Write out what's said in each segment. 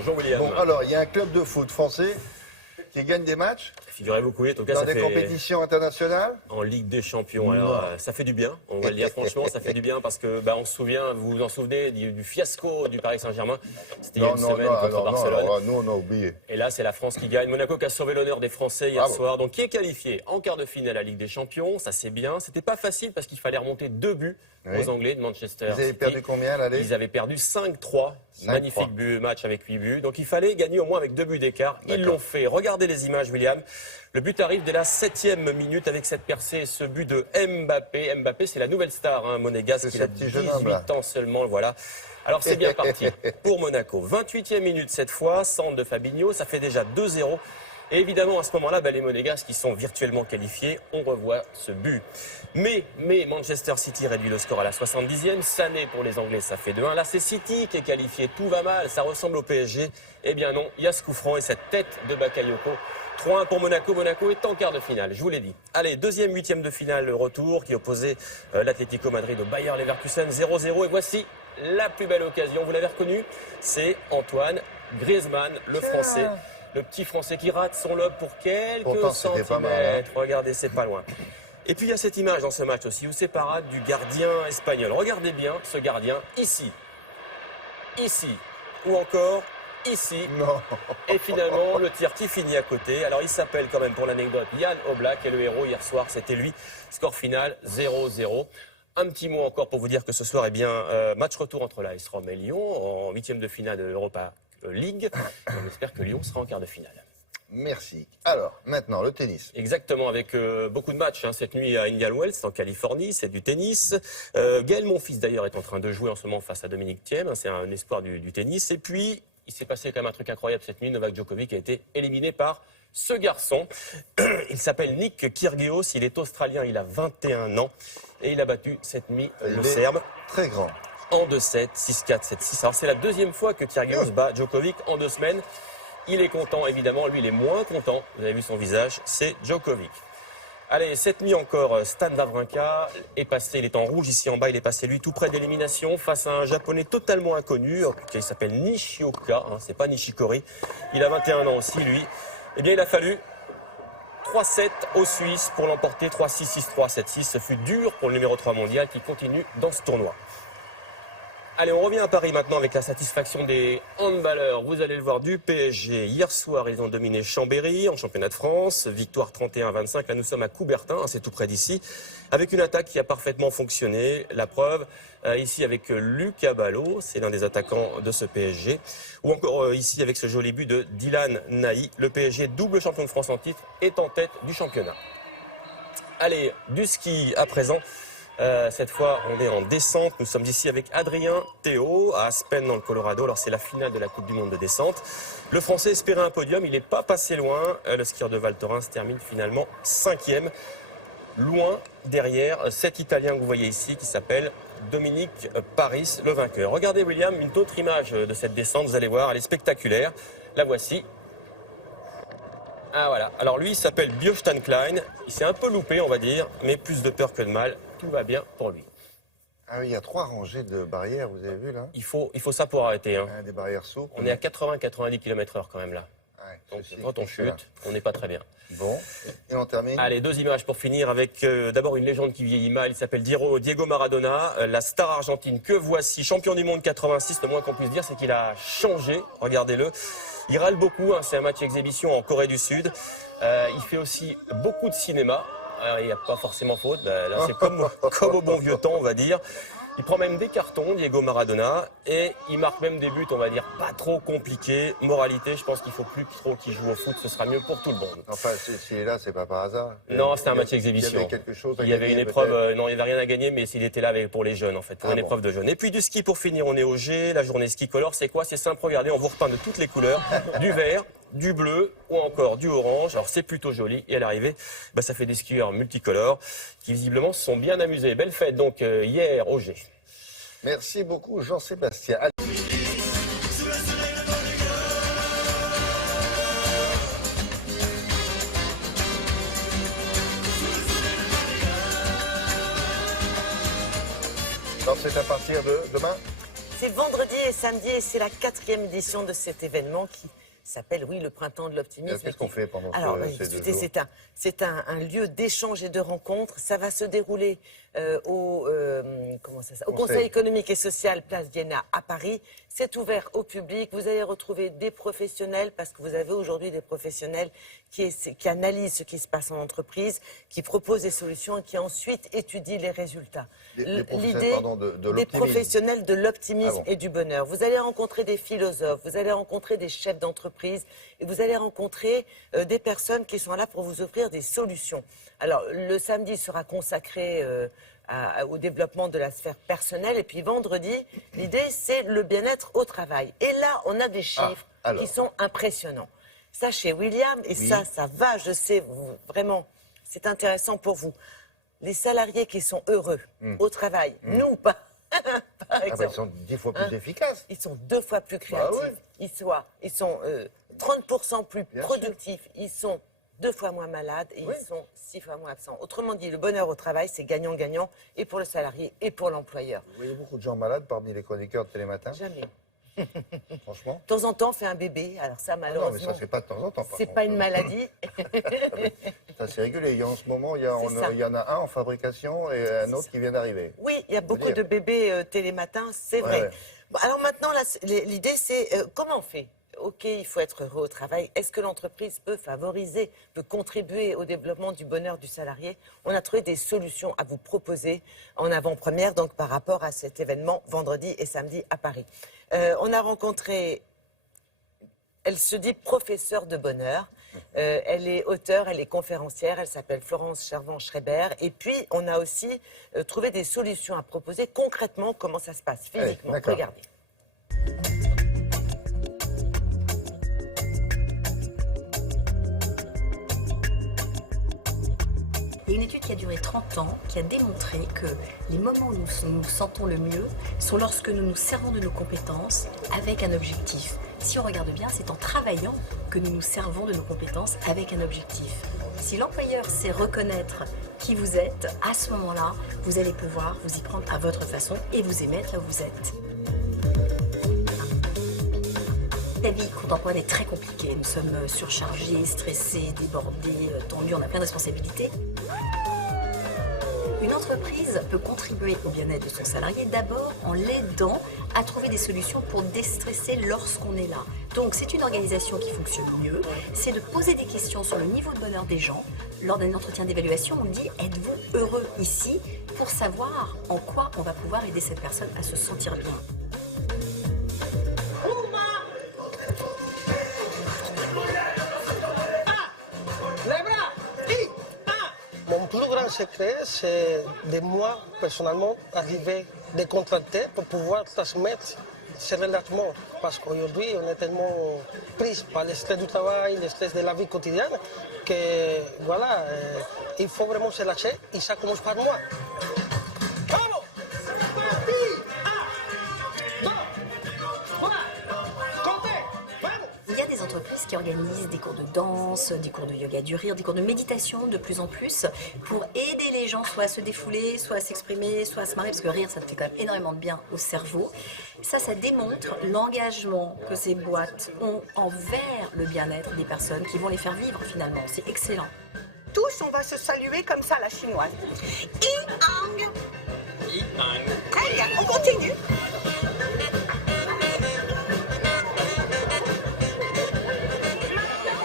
Bonjour William. Bon, alors, il y a un club de foot français qui gagne des matchs Figurez-vous que oui, en tout cas, dans ça des fait compétitions internationales. en Ligue des Champions. Alors, ça fait du bien, on va le dire franchement, ça fait du bien parce que on se souvient, vous vous en souvenez du fiasco du Paris Saint-Germain. C'était il y a une semaine contre Barcelone. Non, nous, on a oublié. Et là, c'est la France qui gagne. Monaco qui a sauvé l'honneur des Français hier soir. Donc, qui est qualifié en quart de finale à la Ligue des Champions. Ça, c'est bien. C'était pas facile parce qu'il fallait remonter 2 buts aux Anglais de Manchester Ils avaient City. perdu combien, l'aller? Ils avaient perdu 5-3. Magnifique match avec 8 buts. Donc, il fallait gagner au moins avec 2 buts d'écart. Ils l'ont fait. Regardez les images, William. Le but arrive dès la 7e minute avec cette percée, ce but de Mbappé. Mbappé, c'est la nouvelle star monégasque. Il a 18 ans seulement, voilà. Alors c'est bien parti pour Monaco. 28e minute cette fois, centre de Fabinho, ça fait déjà 2-0. Et évidemment, à ce moment-là, les Monégasques qui sont virtuellement qualifiés, on revoit ce but. Mais Manchester City réduit le score à la 70e. Sané pour les Anglais, ça fait 2-1. Là, c'est City qui est qualifié. Tout va mal, ça ressemble au PSG. Eh bien non, il y a ce coup franc et cette tête de Bakayoko. 3-1 pour Monaco. Monaco est en quart de finale, je vous l'ai dit. Allez, deuxième, 8e de finale retour qui opposait l'Atlético Madrid au Bayer Leverkusen 0-0. Et voici la plus belle occasion, vous l'avez reconnu, c'est Antoine Griezmann, le Français. Le petit Français qui rate son lob pour quelques centimètres. Pas mal, hein. Regardez, c'est pas loin. Et puis il y a cette image dans ce match aussi où c'est parade du gardien espagnol. Regardez bien ce gardien ici, ou encore ici. Non. Et finalement, le tir qui finit à côté. Alors il s'appelle quand même pour l'anecdote Jan Oblak et le héros hier soir, c'était lui. Score final 0-0. Un petit mot encore pour vous dire que ce soir, match retour entre l'AS Rome et Lyon en 8e de finale de l'Europa League. On espère que Lyon sera en quart de finale. Merci. Alors, maintenant, le tennis. Exactement, avec beaucoup de matchs cette nuit à Indian Wells, en Californie, c'est du tennis. Gaël Monfils, d'ailleurs, est en train de jouer en ce moment face à Dominique Thiem, c'est un espoir du tennis. Et puis, il s'est passé quand même un truc incroyable cette nuit. Novak Djokovic a été éliminé par ce garçon. Il s'appelle Nick Kyrgios, il est australien, il a 21 ans. Et il a battu cette nuit le Serbe. Très grand. En 2-7, 6-4, 7-6. Alors c'est la deuxième fois que Kyrgios bat Djokovic en 2 semaines. Il est content, évidemment. Lui, il est moins content. Vous avez vu son visage, c'est Djokovic. Allez, cette nuit encore, Stan Wawrinka est passé, il est en rouge ici en bas, il est passé lui tout près de l'élimination face à un japonais totalement inconnu, qui s'appelle Nishioka, c'est pas Nishikori. Il a 21 ans aussi, lui. Eh bien, il a fallu 3-7 aux Suisses pour l'emporter, 3-6, 6-3, 7-6. Ce fut dur pour le numéro 3 mondial qui continue dans ce tournoi. Allez, on revient à Paris maintenant avec la satisfaction des handballeurs. Vous allez le voir du PSG. Hier soir, ils ont dominé Chambéry en championnat de France. Victoire 31-25. Là, nous sommes à Coubertin, c'est tout près d'ici. Avec une attaque qui a parfaitement fonctionné. La preuve, ici avec Lucas Ballot, c'est l'un des attaquants de ce PSG. Ou encore ici avec ce joli but de Dylan Naï. Le PSG, double champion de France en titre, est en tête du championnat. Allez, du ski à présent. Cette fois, on est en descente. Nous sommes ici avec Adrien Théo à Aspen dans le Colorado. Alors, c'est la finale de la Coupe du Monde de descente. Le Français espérait un podium. Il n'est pas passé loin. Le skieur de Val Thorens termine finalement 5e. Loin derrière cet Italien que vous voyez ici qui s'appelle Dominique Paris, le vainqueur. Regardez, William, une autre image de cette descente. Vous allez voir, elle est spectaculaire. La voici. Ah voilà. Alors lui, il s'appelle Björn Klein. Il s'est un peu loupé, on va dire, mais plus de peur que de mal. Tout va bien pour lui. Ah oui, il y a 3 rangées de barrières, vous avez vu là? Il faut ça pour arrêter. Des barrières souples. On est à 80-90 km/h quand même là. Ouais, donc quand on chute, on n'est pas très bien. Bon, et on termine. Allez, 2 images pour finir avec d'abord une légende qui vieillit mal. Il s'appelle Diego Maradona, la star argentine que voici, champion du monde 86. Le moins qu'on puisse dire, c'est qu'il a changé. Regardez-le. Il râle beaucoup, c'est un match exhibition en Corée du Sud. Il fait aussi beaucoup de cinéma. Il n'y a pas forcément faute, là c'est comme au bon vieux temps on va dire. Il prend même des cartons, Diego Maradona, et il marque même des buts, on va dire, pas trop compliqués. Moralité, je pense qu'il ne faut plus trop qu'il joue au foot, ce sera mieux pour tout le monde. Enfin, s'il est là, c'est pas par hasard. Non, c'était un match exhibition. Il y avait quelque chose à gagner. Il y avait une épreuve, non, il n'y avait rien à gagner, mais s'il était là pour les jeunes, en fait, pour une épreuve de jeunes. Et puis du ski pour finir, on est au G, la journée ski color, c'est quoi? C'est simple, regardez, on vous repeint de toutes les couleurs, du vert, du bleu ou encore du orange. Alors c'est plutôt joli et à l'arrivée, ça fait des skieurs multicolores qui visiblement se sont bien amusés. Belle fête donc hier au G. Merci beaucoup Jean-Sébastien. Alors c'est à partir de demain? C'est vendredi et samedi et c'est la 4e édition de cet événement qui s'appelle, oui, le printemps de l'optimisme. Qu'est-ce qu'on fait pendant ces 2 jours? C'est un lieu d'échange et de rencontre. Ça va se dérouler au Conseil économique et social Place d'Iéna à Paris. C'est ouvert au public. Vous allez retrouver des professionnels, parce que vous avez aujourd'hui des professionnels qui analysent ce qui se passe en entreprise, qui proposent des solutions et qui ensuite étudient les résultats. Des professionnels de l'optimisme et du bonheur. Vous allez rencontrer des philosophes, vous allez rencontrer des chefs d'entreprise et vous allez rencontrer des personnes qui sont là pour vous offrir des solutions. Alors, le samedi sera consacré au développement de la sphère personnelle. Et puis vendredi, l'idée, c'est le bien-être au travail. Et là, on a des chiffres qui sont impressionnants. Sachez, William, et ça va, je sais, vraiment, c'est intéressant pour vous. Les salariés qui sont heureux au travail, nous pas, par exemple. Ils sont 10 fois plus efficaces. Ils sont 2 fois plus créatifs. Ils sont 30% plus productifs. Ils sont 2 fois moins malades et ils sont 6 fois moins absents. Autrement dit, le bonheur au travail, c'est gagnant-gagnant, et pour le salarié et pour l'employeur. Vous voyez beaucoup de gens malades parmi les chroniqueurs de Télématin? Jamais. Franchement? De temps en temps, on fait un bébé. Alors ça, malheureusement... Non, mais ça, c'est pas de temps en temps. C'est pas une maladie. Ça, c'est régulier. En ce moment, il y en a un en fabrication et un autre qui vient d'arriver. Oui, il y a beaucoup de bébés Télématin, c'est vrai. Ouais. Bon, alors maintenant, l'idée, c'est comment on fait? OK, il faut être heureux au travail. Est-ce que l'entreprise peut favoriser, peut contribuer au développement du bonheur du salarié? On a trouvé des solutions à vous proposer en avant-première, donc par rapport à cet événement vendredi et samedi à Paris. On a rencontré, elle se dit professeure de bonheur. Elle est auteure, elle est conférencière, elle s'appelle Florence Chervan-Schreiber. Et puis, on a aussi trouvé des solutions à proposer concrètement, comment ça se passe physiquement. Regardez. Il y a une étude qui a duré 30 ans qui a démontré que les moments où nous nous sentons le mieux sont lorsque nous nous servons de nos compétences avec un objectif. Si on regarde bien, c'est en travaillant que nous nous servons de nos compétences avec un objectif. Si l'employeur sait reconnaître qui vous êtes, à ce moment-là, vous allez pouvoir vous y prendre à votre façon et vous émettre là où vous êtes. La vie contemporaine est très compliquée. Nous sommes surchargés, stressés, débordés, tendus, on a plein de responsabilités. Une entreprise peut contribuer au bien-être de son salarié d'abord en l'aidant à trouver des solutions pour déstresser lorsqu'on est là. Donc c'est une organisation qui fonctionne mieux, c'est de poser des questions sur le niveau de bonheur des gens. Lors d'un entretien d'évaluation, on dit « Êtes-vous heureux ici ?» pour savoir en quoi on va pouvoir aider cette personne à se sentir bien. Mon plus grand secret, c'est de moi, personnellement, arriver décontracté pour pouvoir transmettre ces relâchements. Parce qu'aujourd'hui, on est tellement pris par le stress du travail, le stress de la vie quotidienne, que voilà, il faut vraiment se lâcher et ça commence par moi. Il y a des entreprises qui organisent des cours de danse, des cours de yoga du rire, des cours de méditation de plus en plus pour aider les gens soit à se défouler, soit à s'exprimer, soit à se marrer, parce que rire, ça fait quand même énormément de bien au cerveau. Ça démontre l'engagement que ces boîtes ont envers le bien-être des personnes qui vont les faire vivre finalement. C'est excellent. Tous, on va se saluer comme ça, la chinoise. Yi-ang. Très bien, on continue.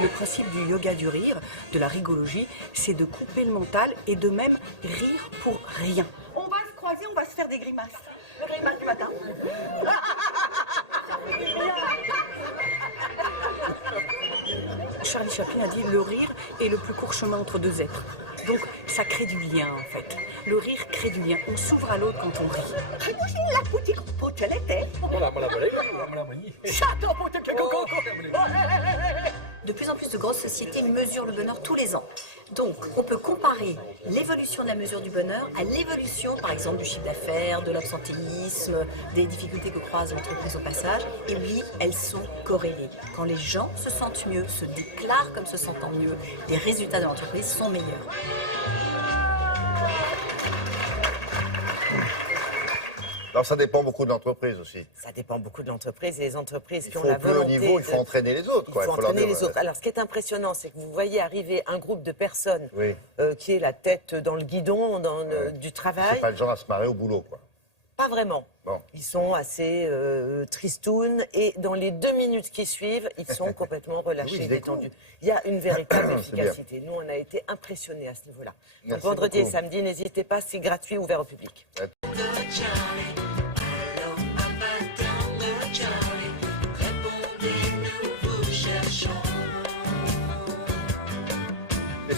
Le principe du yoga du rire, de la rigologie, c'est de couper le mental et de même rire pour rien. On va se croiser, on va se faire des grimaces. Le grimace du matin. Charlie Chaplin a dit « Le rire est le plus court chemin entre deux êtres ». Donc ça crée du lien en fait. Le rire crée du lien. On s'ouvre à l'autre quand on rit. La boutique Potelete. De plus en plus de grosses sociétés mesurent le bonheur tous les ans. Donc, on peut comparer l'évolution de la mesure du bonheur à l'évolution, par exemple, du chiffre d'affaires, de l'absentéisme, des difficultés que croise l'entreprise au passage. Et oui, elles sont corrélées. Quand les gens se sentent mieux, se déclarent comme se sentant mieux, les résultats de l'entreprise sont meilleurs. Alors ça dépend beaucoup de l'entreprise aussi. Ça dépend beaucoup de l'entreprise et les entreprises qui ont Il faut la au plus haut volonté. niveau, il faut entraîner les autres. Il faut entraîner les autres. Alors ce qui est impressionnant, c'est que vous voyez arriver un groupe de personnes qui est la tête dans le guidon du travail. C'est pas le genre à se marrer au boulot, quoi. Pas vraiment. Bon. Ils sont assez tristounes et dans les 2 minutes qui suivent, ils sont complètement relâchés, détendus. Il y a une véritable efficacité. Nous, on a été impressionnés à ce niveau-là. Donc vendredi et samedi, n'hésitez pas, c'est gratuit, ouvert au public.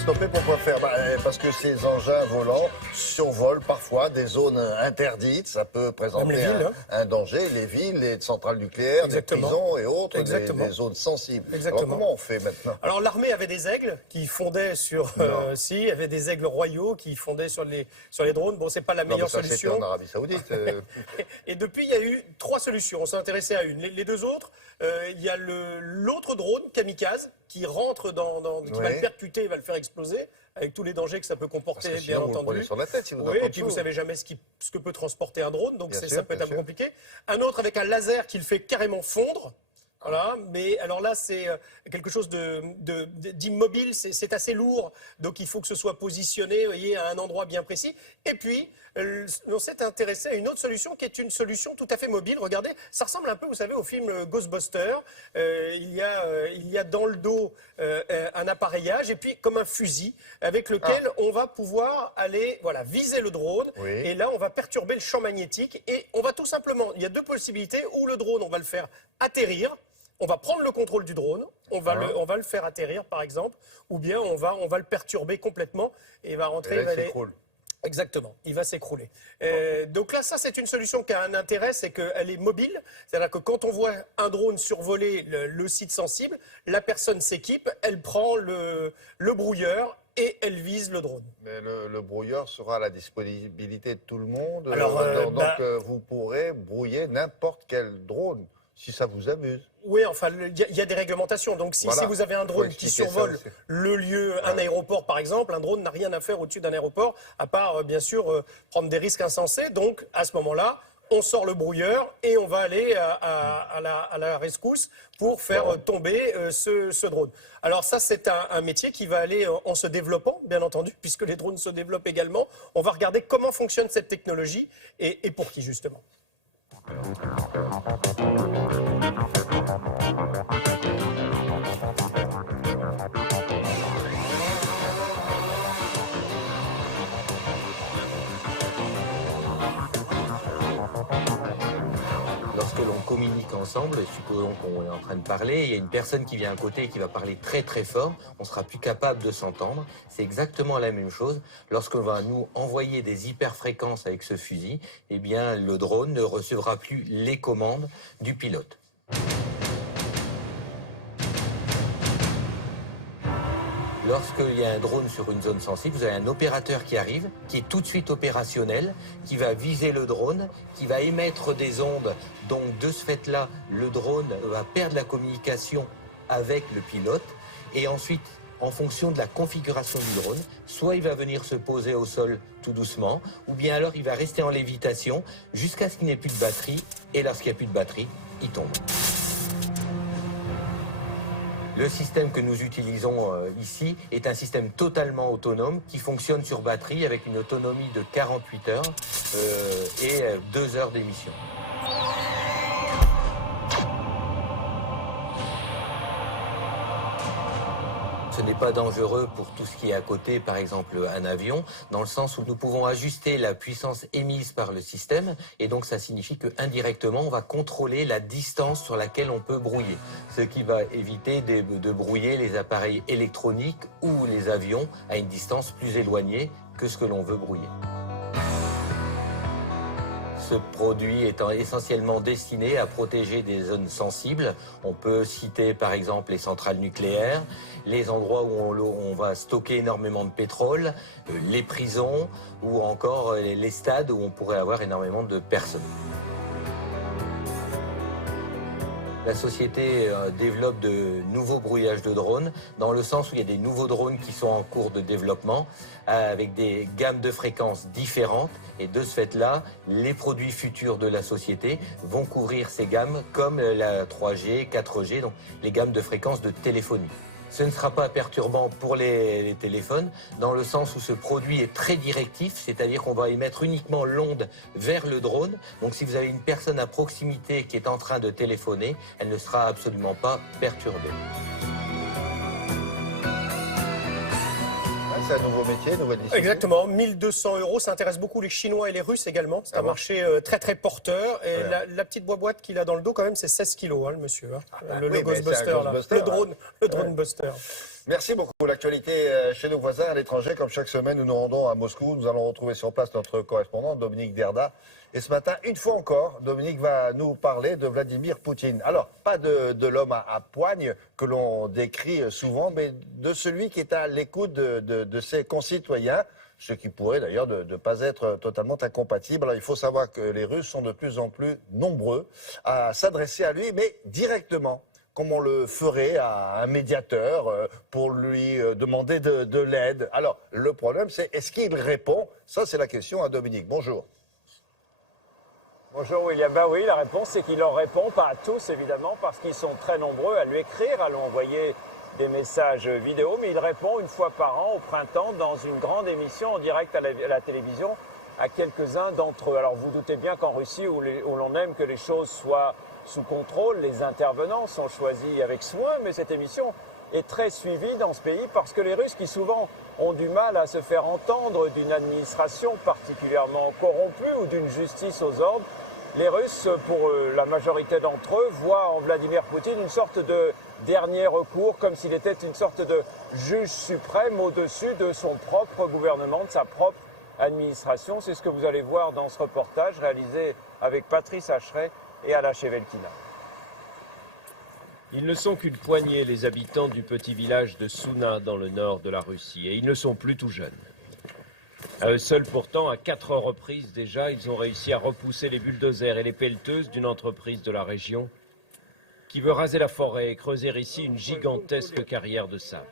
Stopper, pourquoi faire? Parce que ces engins volants survolent parfois des zones interdites. Ça peut présenter un danger. Les villes, les centrales nucléaires, les prisons et autres, des zones sensibles. Alors comment on fait maintenant? Alors l'armée avait des aigles qui fondaient sur... il y avait des aigles royaux qui fondaient sur les drones. Bon, c'est pas la meilleure solution. C'était en Arabie Saoudite. Et depuis, il y a eu 3 solutions. On s'est intéressé à une. Les 2 autres, il y a l'autre drone, kamikaze, qui rentre qui va le percuter, il va le faire exploser, avec tous les dangers que ça peut comporter, parce que bien sinon, entendu. vous le prenez sur la tête, si vous et puis vous savez jamais ce que peut transporter un drone, donc ça peut être un peu compliqué. Un autre avec un laser qui le fait carrément fondre. Voilà, mais alors là, c'est quelque chose d'immobile, c'est assez lourd, donc il faut que ce soit positionné, vous voyez, à un endroit bien précis. Et puis, on s'est intéressé à une autre solution qui est une solution tout à fait mobile. Regardez, ça ressemble un peu, vous savez, au film Ghostbusters. Il y a dans le dos un appareillage et puis comme un fusil avec lequel on va pouvoir aller viser le drone. Et là, on va perturber le champ magnétique et on va tout simplement, il y a 2 possibilités, ou le drone, on va le faire atterrir. On va prendre le contrôle du drone, on va le faire atterrir par exemple, ou bien on va le perturber complètement et il va rentrer. Il s'écroule. Exactement, il va s'écrouler. Donc là, ça c'est une solution qui a un intérêt, c'est qu'elle est mobile. C'est-à-dire que quand on voit un drone survoler le site sensible, la personne s'équipe, elle prend le brouilleur et elle vise le drone. Mais le brouilleur sera à la disponibilité de tout le monde. Alors, donc vous pourrez brouiller n'importe quel drone. Si ça vous amuse. Oui, enfin, il y a des réglementations. Donc, si vous avez un drone qui survole le lieu, un aéroport par exemple, un drone n'a rien à faire au-dessus d'un aéroport, à part, bien sûr, prendre des risques insensés. Donc, à ce moment-là, on sort le brouilleur et on va aller à la rescousse pour faire tomber ce drone. Alors ça, c'est un métier qui va aller en se développant, bien entendu, puisque les drones se développent également. On va regarder comment fonctionne cette technologie et pour qui, justement. Lorsque l'on communique ensemble, supposons qu'on est en train de parler, il y a une personne qui vient à côté et qui va parler très très fort, on sera plus capable de s'entendre. C'est exactement la même chose. Lorsqu'on va nous envoyer des hyperfréquences avec ce fusil, eh bien le drone ne recevra plus les commandes du pilote. Lorsqu'il y a un drone sur une zone sensible, vous avez un opérateur qui arrive, qui est tout de suite opérationnel, qui va viser le drone, qui va émettre des ondes. Donc de ce fait-là, le drone va perdre la communication avec le pilote. Et ensuite, en fonction de la configuration du drone, soit il va venir se poser au sol tout doucement, ou bien alors il va rester en lévitation jusqu'à ce qu'il n'ait plus de batterie. Et lorsqu'il n'y a plus de batterie, il tombe. Le système que nous utilisons ici est un système totalement autonome qui fonctionne sur batterie avec une autonomie de 48 heures et 2 heures d'émission. Ce n'est pas dangereux pour tout ce qui est à côté, par exemple un avion, dans le sens où nous pouvons ajuster la puissance émise par le système, et donc ça signifie qu'indirectement, on va contrôler la distance sur laquelle on peut brouiller, ce qui va éviter de brouiller les appareils électroniques ou les avions à une distance plus éloignée que ce que l'on veut brouiller. Ce produit étant essentiellement destiné à protéger des zones sensibles. On peut citer par exemple les centrales nucléaires, les endroits où on va stocker énormément de pétrole, les prisons ou encore les stades où on pourrait avoir énormément de personnes. La société développe de nouveaux brouillages de drones, dans le sens où il y a des nouveaux drones qui sont en cours de développement, avec des gammes de fréquences différentes. Et de ce fait-là, les produits futurs de la société vont couvrir ces gammes, comme la 3G, 4G, donc les gammes de fréquences de téléphonie. Ce ne sera pas perturbant pour les téléphones, dans le sens où ce produit est très directif, c'est-à-dire qu'on va émettre uniquement l'onde vers le drone. Donc si vous avez une personne à proximité qui est en train de téléphoner, elle ne sera absolument pas perturbée. C'est un nouveau métier, une nouvelle discipline. Exactement, 1 200 €. Ça intéresse beaucoup les Chinois et les Russes également. C'est un marché très très porteur. Et la petite boîte qu'il a dans le dos, quand même, c'est 16 kilos, hein, le monsieur. Hein. Le Ghostbuster, là. Le drone buster. Merci beaucoup. L'actualité chez nos voisins à l'étranger, comme chaque semaine, nous nous rendons à Moscou. Nous allons retrouver sur place notre correspondant, Dominique Derda. Et ce matin, une fois encore, Dominique va nous parler de Vladimir Poutine. Alors, pas de l'homme à poigne que l'on décrit souvent, mais de celui qui est à l'écoute de ses concitoyens, ce qui pourrait d'ailleurs ne pas être totalement incompatible. Alors, il faut savoir que les Russes sont de plus en plus nombreux à s'adresser à lui, mais directement, comme on le ferait à un médiateur pour lui demander de l'aide. Alors, le problème, c'est est-ce qu'il répond? Ça, c'est la question à Dominique. Bonjour. Bonjour William. Ben oui, la réponse c'est qu'il leur répond, pas à tous évidemment, parce qu'ils sont très nombreux à lui écrire, à lui envoyer des messages vidéo, mais il répond une fois par an au printemps dans une grande émission en direct à la télévision à quelques-uns d'entre eux. Alors vous doutez bien qu'en Russie, où l'on aime que les choses soient sous contrôle, les intervenants sont choisis avec soin, mais cette émission est très suivie dans ce pays parce que les Russes qui souvent ont du mal à se faire entendre d'une administration particulièrement corrompue ou d'une justice aux ordres, les Russes, pour la majorité d'entre eux, voient en Vladimir Poutine une sorte de dernier recours, comme s'il était une sorte de juge suprême au-dessus de son propre gouvernement, de sa propre administration. C'est ce que vous allez voir dans ce reportage réalisé avec Patrice Hacheret et Ala Chevelkina. Ils ne sont qu'une poignée, les habitants du petit village de Souna, dans le nord de la Russie, et ils ne sont plus tout jeunes. À eux seuls, pourtant, à 4 reprises déjà, ils ont réussi à repousser les bulldozers et les pelleteuses d'une entreprise de la région qui veut raser la forêt et creuser ici une gigantesque carrière de sable.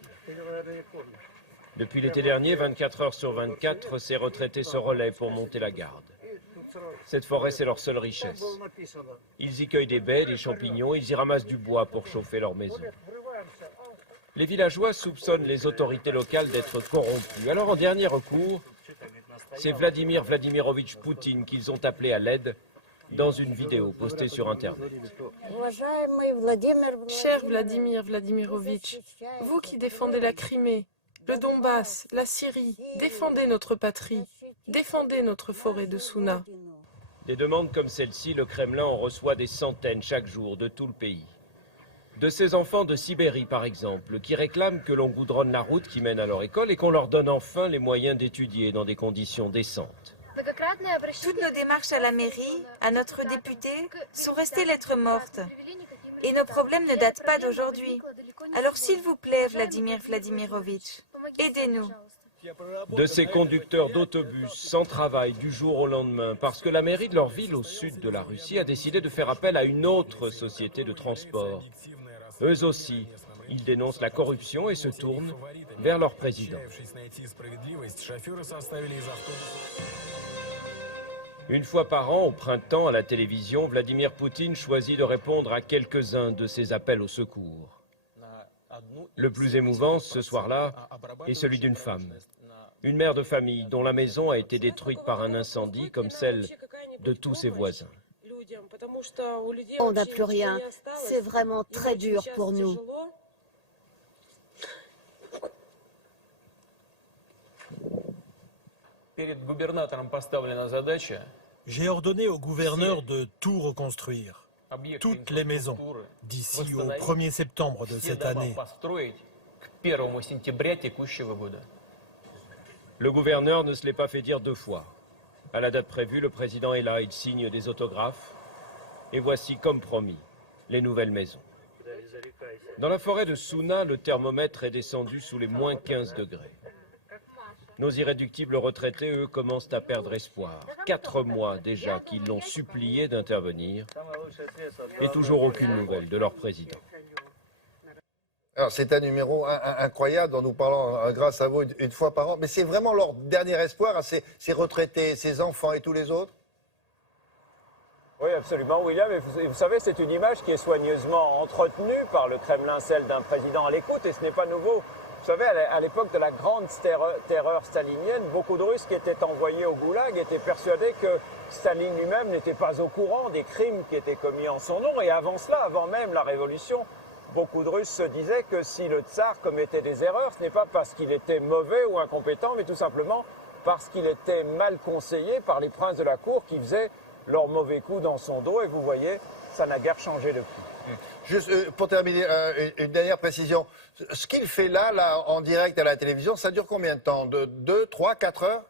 Depuis l'été dernier, 24 heures sur 24, ces retraités se relaient pour monter la garde. Cette forêt, c'est leur seule richesse. Ils y cueillent des baies, des champignons, ils y ramassent du bois pour chauffer leur maison. Les villageois soupçonnent les autorités locales d'être corrompus. Alors, en dernier recours, c'est Vladimir Vladimirovitch Poutine qu'ils ont appelé à l'aide dans une vidéo postée sur Internet. Cher Vladimir Vladimirovitch, vous qui défendez la Crimée, le Donbass, la Syrie, défendez notre patrie, défendez notre forêt de Souna. Des demandes comme celle-ci, le Kremlin en reçoit des centaines chaque jour de tout le pays. De ces enfants de Sibérie, par exemple, qui réclament que l'on goudronne la route qui mène à leur école et qu'on leur donne enfin les moyens d'étudier dans des conditions décentes. Toutes nos démarches à la mairie, à notre député, sont restées lettres mortes. Et nos problèmes ne datent pas d'aujourd'hui. Alors s'il vous plaît, Vladimir Vladimirovitch, aidez-nous. De ces conducteurs d'autobus sans travail du jour au lendemain, parce que la mairie de leur ville au sud de la Russie a décidé de faire appel à une autre société de transport. Eux aussi, ils dénoncent la corruption et se tournent vers leur président. Une fois par an, au printemps, à la télévision, Vladimir Poutine choisit de répondre à quelques-uns de ces appels au secours. Le plus émouvant, ce soir-là, est celui d'une femme. Une mère de famille dont la maison a été détruite par un incendie comme celle de tous ses voisins. On n'a plus rien. C'est vraiment très dur pour nous. J'ai ordonné au gouverneur de tout reconstruire, toutes les maisons, d'ici au 1er septembre de cette année. Le gouverneur ne se l'est pas fait dire deux fois. À la date prévue, le président est là, il signe des autographes. Et voici, comme promis, les nouvelles maisons. Dans la forêt de Souna, le thermomètre est descendu sous les moins 15 degrés. Nos irréductibles retraités, eux, commencent à perdre espoir. 4 mois déjà qu'ils l'ont supplié d'intervenir, Et toujours aucune nouvelle de leur président. Alors, c'est un numéro incroyable dont nous parlons grâce à vous une fois par an. Mais c'est vraiment leur dernier espoir à ces retraités, ces enfants et tous les autres? Oui, absolument, William. Et vous savez, c'est une image qui est soigneusement entretenue par le Kremlin, celle d'un président à l'écoute, et ce n'est pas nouveau. Vous savez, à l'époque de la grande terreur stalinienne, beaucoup de Russes qui étaient envoyés au goulag étaient persuadés que Staline lui-même n'était pas au courant des crimes qui étaient commis en son nom. Et avant cela, avant même la révolution, beaucoup de Russes se disaient que si le tsar commettait des erreurs, ce n'est pas parce qu'il était mauvais ou incompétent, mais tout simplement parce qu'il était mal conseillé par les princes de la cour qui faisaient leurs mauvais coups dans son dos. Et vous voyez, ça n'a guère changé depuis. Juste pour terminer, une dernière précision. Ce qu'il fait là, en direct à la télévision, ça dure combien de temps? De 2, 3, 4 heures?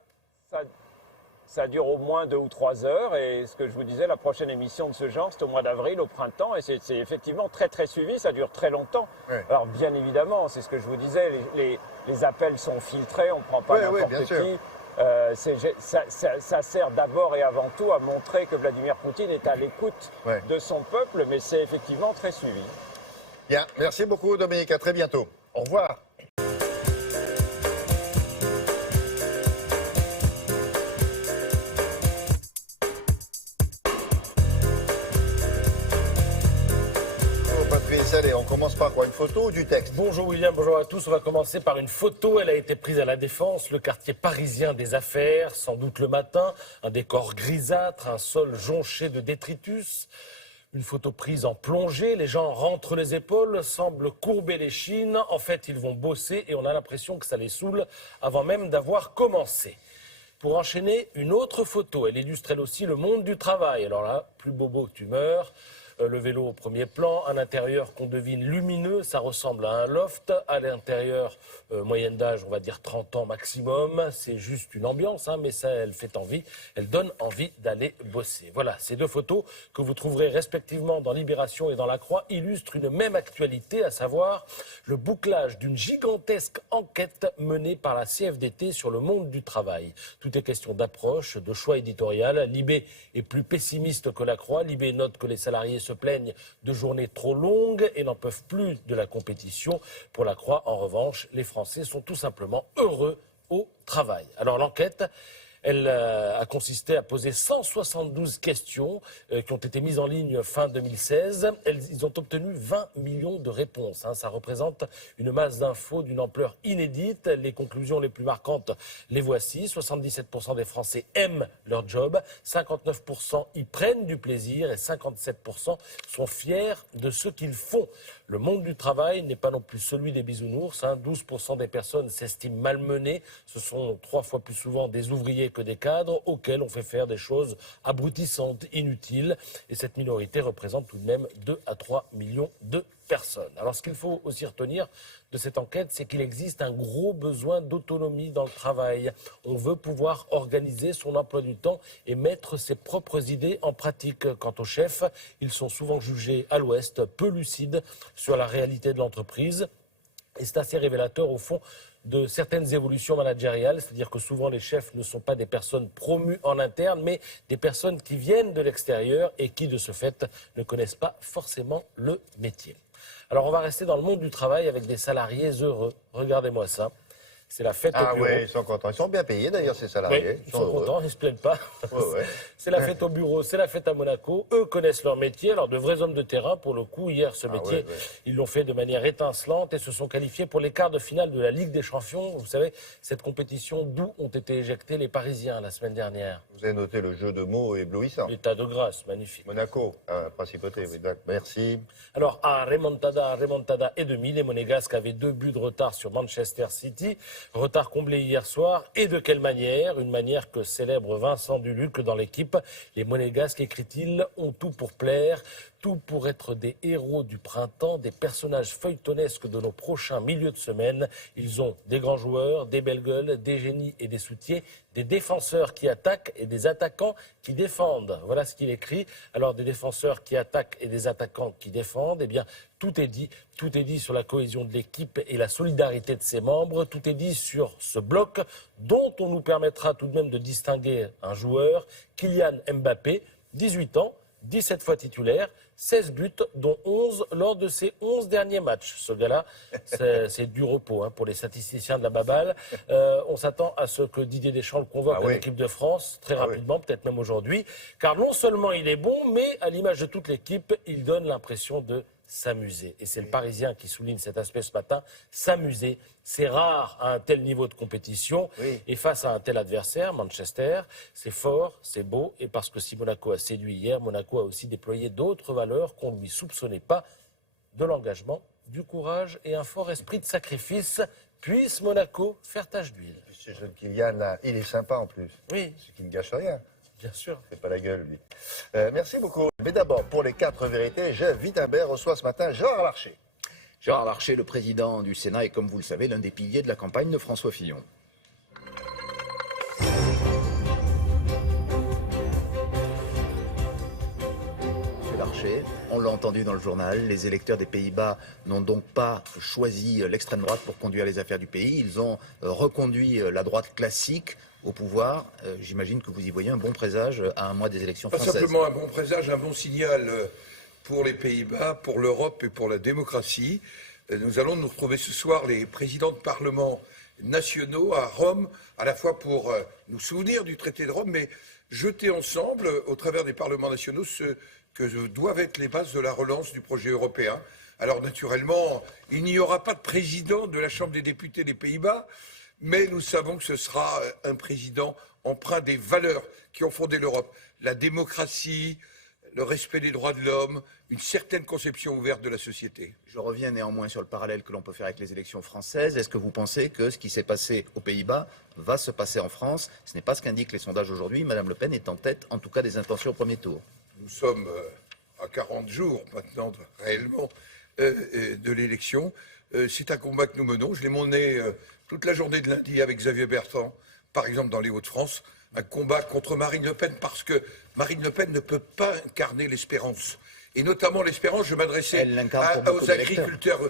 Ça dure au moins 2 ou 3 heures. Et ce que je vous disais, la prochaine émission de ce genre, c'est au mois d'avril, au printemps. Et c'est effectivement très très suivi, ça dure très longtemps. Oui. Alors bien évidemment, c'est ce que je vous disais, les appels sont filtrés, on ne prend pas n'importe qui. Ça sert d'abord et avant tout à montrer que Vladimir Poutine est à l'écoute de son peuple, mais c'est effectivement très suivi. Bien, merci beaucoup Dominique, à très bientôt. Au revoir. Allez, on commence par quoi? Une photo ou du texte? Bonjour William, bonjour à tous. On va commencer par une photo. Elle a été prise à La Défense, le quartier parisien des affaires, sans doute le matin. Un décor grisâtre, un sol jonché de détritus. Une photo prise en plongée. Les gens rentrent les épaules, semblent courber les chines. En fait, ils vont bosser et on a l'impression que ça les saoule avant même d'avoir commencé. Pour enchaîner, une autre photo. Elle illustre elle aussi le monde du travail. Alors là, plus bobo que tu meurs. Le vélo au premier plan, un intérieur qu'on devine lumineux, ça ressemble à un loft. À l'intérieur, moyenne d'âge, on va dire 30 ans maximum. C'est juste une ambiance, mais ça, elle fait envie. Elle donne envie d'aller bosser. Voilà, ces deux photos que vous trouverez respectivement dans Libération et dans La Croix illustrent une même actualité, à savoir le bouclage d'une gigantesque enquête menée par la CFDT sur le monde du travail. Tout est question d'approche, de choix éditorial. Libé est plus pessimiste que La Croix. Libé note que les salariés se plaignent de journées trop longues et n'en peuvent plus de la compétition. Pour La Croix, en revanche, les Français sont tout simplement heureux au travail. Alors l'enquête, elle a consisté à poser 172 questions qui ont été mises en ligne fin 2016. Ils ont obtenu 20 millions de réponses. Ça représente une masse d'infos d'une ampleur inédite. Les conclusions les plus marquantes, les voici. 77% des Français aiment leur job, 59% y prennent du plaisir et 57% sont fiers de ce qu'ils font. Le monde du travail n'est pas non plus celui des bisounours. 12% des personnes s'estiment malmenées. Ce sont 3 fois plus souvent des ouvriers que des cadres auxquels on fait faire des choses abrutissantes, inutiles. Et cette minorité représente tout de même 2 à 3 millions de personnes. Alors ce qu'il faut aussi retenir de cette enquête, c'est qu'il existe un gros besoin d'autonomie dans le travail. On veut pouvoir organiser son emploi du temps et mettre ses propres idées en pratique. Quant aux chefs, ils sont souvent jugés à l'ouest, peu lucides sur la réalité de l'entreprise. Et c'est assez révélateur au fond de certaines évolutions managériales, c'est-à-dire que souvent les chefs ne sont pas des personnes promues en interne, mais des personnes qui viennent de l'extérieur et qui, de ce fait, ne connaissent pas forcément le métier. Alors on va rester dans le monde du travail avec des salariés heureux. Regardez-moi ça. C'est la fête au bureau. Ah oui, ils sont contents. Ils sont bien payés d'ailleurs, ces salariés. Oui, ils sont contents, ils ne se plaignent pas. Ouais. C'est la fête au bureau, c'est la fête à Monaco. Eux connaissent leur métier. Alors de vrais hommes de terrain, pour le coup, hier, ce métier, ils l'ont fait de manière étincelante et se sont qualifiés pour les quarts de finale de la Ligue des Champions. Vous savez, cette compétition d'où ont été éjectés les Parisiens la semaine dernière. Vous avez noté le jeu de mots éblouissant. L'état de grâce, magnifique. Monaco, principauté, oui, merci. Alors, à remontada et demi, les Monégasques avaient 2 buts de retard sur Manchester City. Retard comblé hier soir. Et de quelle manière? Une manière que célèbre Vincent Duluc dans l'équipe. Les Monégasques, écrit-il, ont tout pour plaire, tout pour être des héros du printemps, des personnages feuilletonesques de nos prochains milieux de semaine. Ils ont des grands joueurs, des belles gueules, des génies et des soutiers, des défenseurs qui attaquent et des attaquants qui défendent. Voilà ce qu'il écrit. Alors des défenseurs qui attaquent et des attaquants qui défendent, eh bien tout est dit sur la cohésion de l'équipe et la solidarité de ses membres, tout est dit sur ce bloc dont on nous permettra tout de même de distinguer un joueur, Kylian Mbappé, 18 ans, 17 fois titulaire, 16 buts, dont 11 lors de ses 11 derniers matchs. Ce gars-là, c'est du repos pour les statisticiens de la baballe. On s'attend à ce que Didier Deschamps le convoque à l'équipe de France très rapidement, peut-être même aujourd'hui. Car non seulement il est bon, mais à l'image de toute l'équipe, il donne l'impression de s'amuser. Et c'est le Parisien qui souligne cet aspect ce matin. S'amuser, c'est rare à un tel niveau de compétition. Et face à un tel adversaire, Manchester, c'est fort, c'est beau. Et parce que si Monaco a séduit hier, Monaco a aussi déployé d'autres valeurs qu'on ne lui soupçonnait pas. De l'engagement, du courage et un fort esprit de sacrifice. Puisse Monaco faire tache d'huile. Ce jeune Kylian, là, il est sympa en plus. Oui. Ce qui ne gâche rien. Bien sûr. C'est pas la gueule, lui. Merci beaucoup. Mais d'abord, pour les 4 vérités, Jeff Wittenberg reçoit ce matin Gérard Larcher. Gérard Larcher, le président du Sénat, est, comme vous le savez, l'un des piliers de la campagne de François Fillon. Monsieur Larcher, on l'a entendu dans le journal, les électeurs des Pays-Bas n'ont donc pas choisi l'extrême droite pour conduire les affaires du pays. Ils ont reconduit la droite classique au pouvoir. J'imagine que vous y voyez un bon présage à un mois des élections françaises. Pas simplement un bon présage, un bon signal pour les Pays-Bas, pour l'Europe et pour la démocratie. Nous allons nous retrouver ce soir, les présidents de parlements nationaux à Rome, à la fois pour nous souvenir du traité de Rome, mais jeter ensemble, au travers des parlements nationaux, ce que doivent être les bases de la relance du projet européen. Alors naturellement, il n'y aura pas de président de la Chambre des députés des Pays-Bas, mais nous savons que ce sera un président empreint des valeurs qui ont fondé l'Europe. La démocratie, le respect des droits de l'homme, une certaine conception ouverte de la société. Je reviens néanmoins sur le parallèle que l'on peut faire avec les élections françaises. Est-ce que vous pensez que ce qui s'est passé aux Pays-Bas va se passer en France? Ce n'est pas ce qu'indiquent les sondages aujourd'hui. Madame Le Pen est en tête, en tout cas, des intentions au premier tour. Nous sommes à 40 jours maintenant, réellement, de l'élection. C'est un combat que nous menons. Je l'ai mené toute la journée de lundi avec Xavier Bertrand, par exemple dans les Hauts-de-France, un combat contre Marine Le Pen, parce que Marine Le Pen ne peut pas incarner l'espérance. Et notamment l'espérance, je m'adressais aux agriculteurs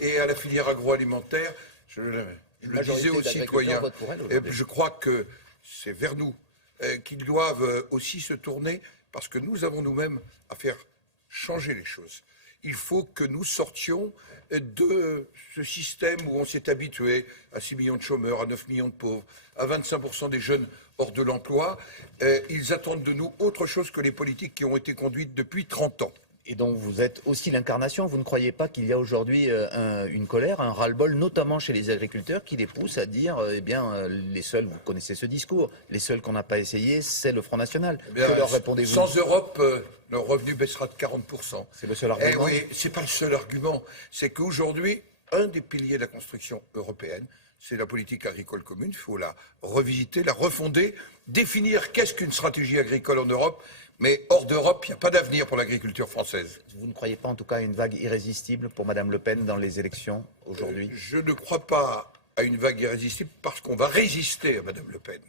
et à la filière agroalimentaire. Je le disais aux citoyens. Et je crois que c'est vers nous qu'ils doivent aussi se tourner, parce que nous avons nous-mêmes à faire changer les choses. Il faut que nous sortions de ce système où on s'est habitué à 6 millions de chômeurs, à 9 millions de pauvres, à 25% des jeunes hors de l'emploi. Ils attendent de nous autre chose que les politiques qui ont été conduites depuis 30 ans. Et donc vous êtes aussi l'incarnation. Vous ne croyez pas qu'il y a aujourd'hui une colère, un ras-le-bol, notamment chez les agriculteurs, qui les pousse à dire, les seuls, vous connaissez ce discours, les seuls qu'on n'a pas essayé, c'est le Front National. Que leur répondez-vous? Sans Europe, leur revenu baissera de 40%. C'est le seul argument? Oui, c'est pas le seul argument. C'est qu'aujourd'hui, un des piliers de la construction européenne, c'est la politique agricole commune. Il faut la revisiter, la refonder, définir qu'est-ce qu'une stratégie agricole en Europe. Mais hors d'Europe, il n'y a pas d'avenir pour l'agriculture française. Vous ne croyez pas en tout cas à une vague irrésistible pour Mme Le Pen dans les élections aujourd'hui? Je ne crois pas à une vague irrésistible parce qu'on va résister à Mme Le Pen.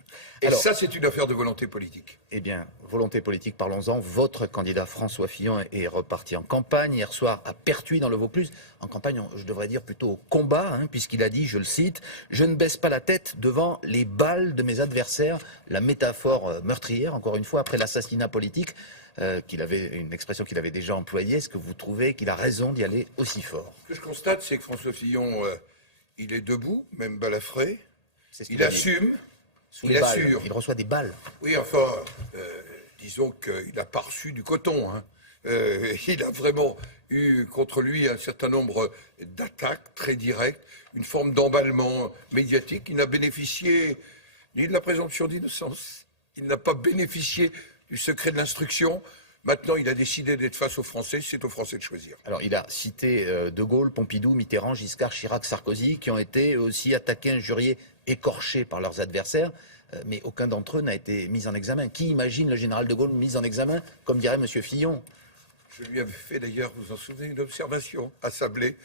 Et alors, ça, c'est une affaire de volonté politique. Eh bien, volonté politique, parlons-en. Votre candidat François Fillon est reparti en campagne hier soir à Pertuis dans le Vaucluse. En campagne, je devrais dire plutôt au combat, puisqu'il a dit, je le cite, « Je ne baisse pas la tête devant les balles de mes adversaires ». La métaphore meurtrière, encore une fois, après l'assassinat politique, une expression qu'il avait déjà employée. Est-ce que vous trouvez qu'il a raison d'y aller aussi fort? Ce que je constate, c'est que François Fillon, il est debout, même balafré. Il assume. Il assure. Il reçoit des balles. Oui, enfin, disons qu'il n'a pas reçu du coton. Il a vraiment eu contre lui un certain nombre d'attaques très directes, une forme d'emballement médiatique. Il n'a bénéficié ni de la présomption d'innocence, il n'a pas bénéficié du secret de l'instruction. Maintenant, il a décidé d'être face aux Français, c'est aux Français de choisir. Alors, il a cité De Gaulle, Pompidou, Mitterrand, Giscard, Chirac, Sarkozy, qui ont été aussi attaqués, injuriés, écorchés par leurs adversaires, mais aucun d'entre eux n'a été mis en examen. Qui imagine le général de Gaulle mis en examen, comme dirait M. Fillon? Je lui avais fait d'ailleurs, vous en souvenez, une observation à Sablé.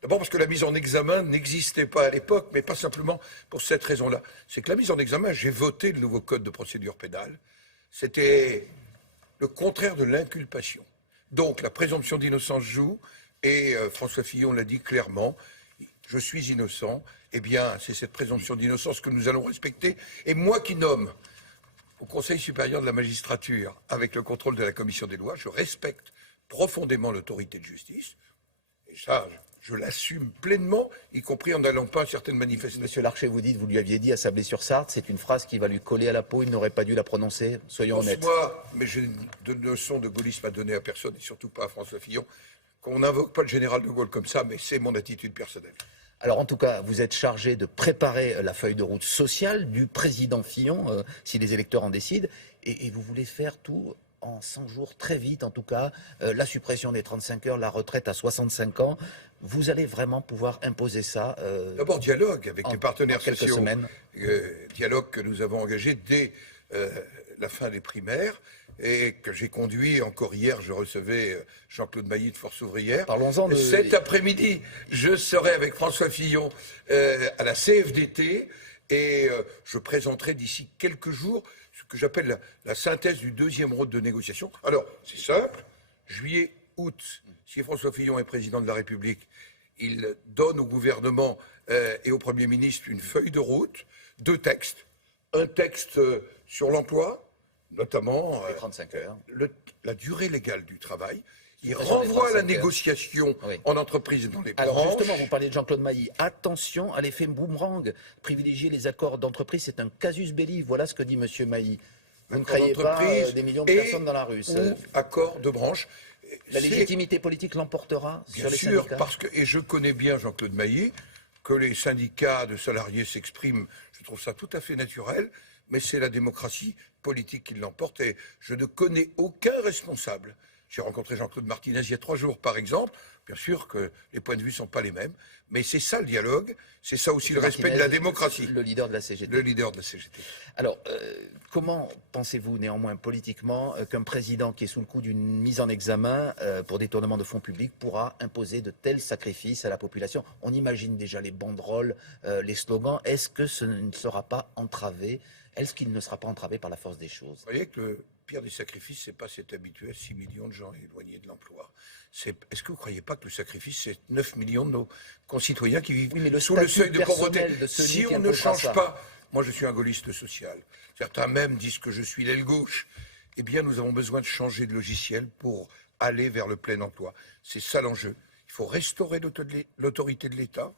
D'abord parce que la mise en examen n'existait pas à l'époque, mais pas simplement pour cette raison-là. C'est que la mise en examen, j'ai voté le nouveau code de procédure pénale. C'était le contraire de l'inculpation. Donc la présomption d'innocence joue, et François Fillon l'a dit clairement, je suis innocent, eh bien c'est cette présomption d'innocence que nous allons respecter. Et moi qui nomme au Conseil supérieur de la magistrature, avec le contrôle de la commission des lois, je respecte profondément l'autorité de justice. Et ça, je l'assume pleinement, y compris en n'allant pas à certaines manifestations. Monsieur Larcher, vous lui aviez dit à Sablé-sur-Sarthe, c'est une phrase qui va lui coller à la peau, il n'aurait pas dû la prononcer, soyons honnêtes. Moi, mais j'ai de leçons de gaullisme à donner à personne, et surtout pas à François Fillon, qu'on n'invoque pas le général de Gaulle comme ça, mais c'est mon attitude personnelle. Alors en tout cas, vous êtes chargé de préparer la feuille de route sociale du président Fillon, si les électeurs en décident, et vous voulez faire tout en 100 jours, très vite en tout cas, la suppression des 35 heures, la retraite à 65 ans. Vous allez vraiment pouvoir imposer ça D'abord, dialogue avec les partenaires quelques sociaux. semaines. Dialogue que nous avons engagé dès la fin des primaires et que j'ai conduit encore hier. Je recevais Jean-Claude Mailly de Force Ouvrière. Parlons-en de... Cet après-midi, je serai avec François Fillon à la CFDT et je présenterai d'ici quelques jours ce que j'appelle la synthèse du deuxième round de négociation. Alors, c'est simple, juillet, août, si François Fillon est président de la République, il donne au gouvernement et au Premier ministre une feuille de route, 2 textes. Un texte sur l'emploi, notamment les 35 heures. La durée légale du travail. Il renvoie la négociation en entreprise et dans les branches. Alors justement, vous parlez de Jean-Claude Mailly. Attention à l'effet boomerang. Privilégier les accords d'entreprise, c'est un casus belli. Voilà ce que dit M. Mailly. Vous ne créez pas des millions de personnes dans la rue. Ou accord de branche. La légitimité politique l'emportera sur les syndicats. Bien sûr, et je connais bien Jean-Claude Mailly, que les syndicats de salariés s'expriment, je trouve ça tout à fait naturel, mais c'est la démocratie politique qui l'emporte et je ne connais aucun responsable. J'ai rencontré Jean-Claude Martinez il y a 3 jours, par exemple. Bien sûr que les points de vue ne sont pas les mêmes, mais c'est ça le dialogue, c'est ça aussi le respect de la démocratie. Le leader de la CGT. Le leader de la CGT. Alors, comment pensez-vous néanmoins politiquement qu'un président qui est sous le coup d'une mise en examen pour détournement de fonds publics pourra imposer de tels sacrifices à la population? On imagine déjà les banderoles, les slogans. Est-ce que ce ne sera pas entravé? Est-ce qu'il ne sera pas entravé par la force des choses? Vous voyez que le pire des sacrifices, c'est pas cet habituel 6 millions de gens éloignés de l'emploi. Est-ce que vous ne croyez pas que le sacrifice, c'est 9 millions de nos concitoyens qui vivent sous le seuil de pauvreté? Si on ne change pas, moi je suis un gaulliste social, certains même disent que je suis l'aile gauche, eh bien nous avons besoin de changer de logiciel pour aller vers le plein emploi. C'est ça l'enjeu. Il faut restaurer l'autorité de l'État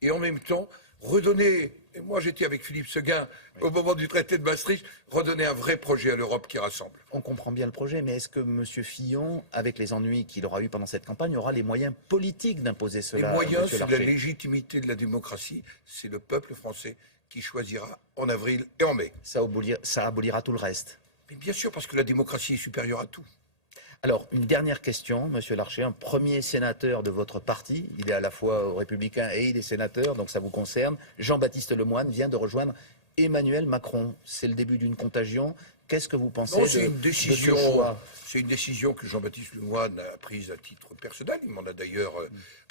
et en même temps redonner, et moi j'étais avec Philippe Séguin au moment du traité de Maastricht, redonner un vrai projet à l'Europe qui rassemble. On comprend bien le projet, mais est-ce que M. Fillon, avec les ennuis qu'il aura eu pendant cette campagne, aura les moyens politiques d'imposer cela? Les moyens, c'est la légitimité de la démocratie, c'est le peuple français qui choisira en avril et en mai. Ça abolira tout le reste. Mais bien sûr, parce que la démocratie est supérieure à tout. Alors, une dernière question, Monsieur Larcher, un premier sénateur de votre parti, il est à la fois républicain et il est sénateur, donc ça vous concerne, Jean-Baptiste Lemoyne vient de rejoindre Emmanuel Macron. C'est le début d'une contagion. Qu'est-ce que vous pensez de ce choix? C'est une décision que Jean-Baptiste Lemoyne a prise à titre personnel, il m'en a d'ailleurs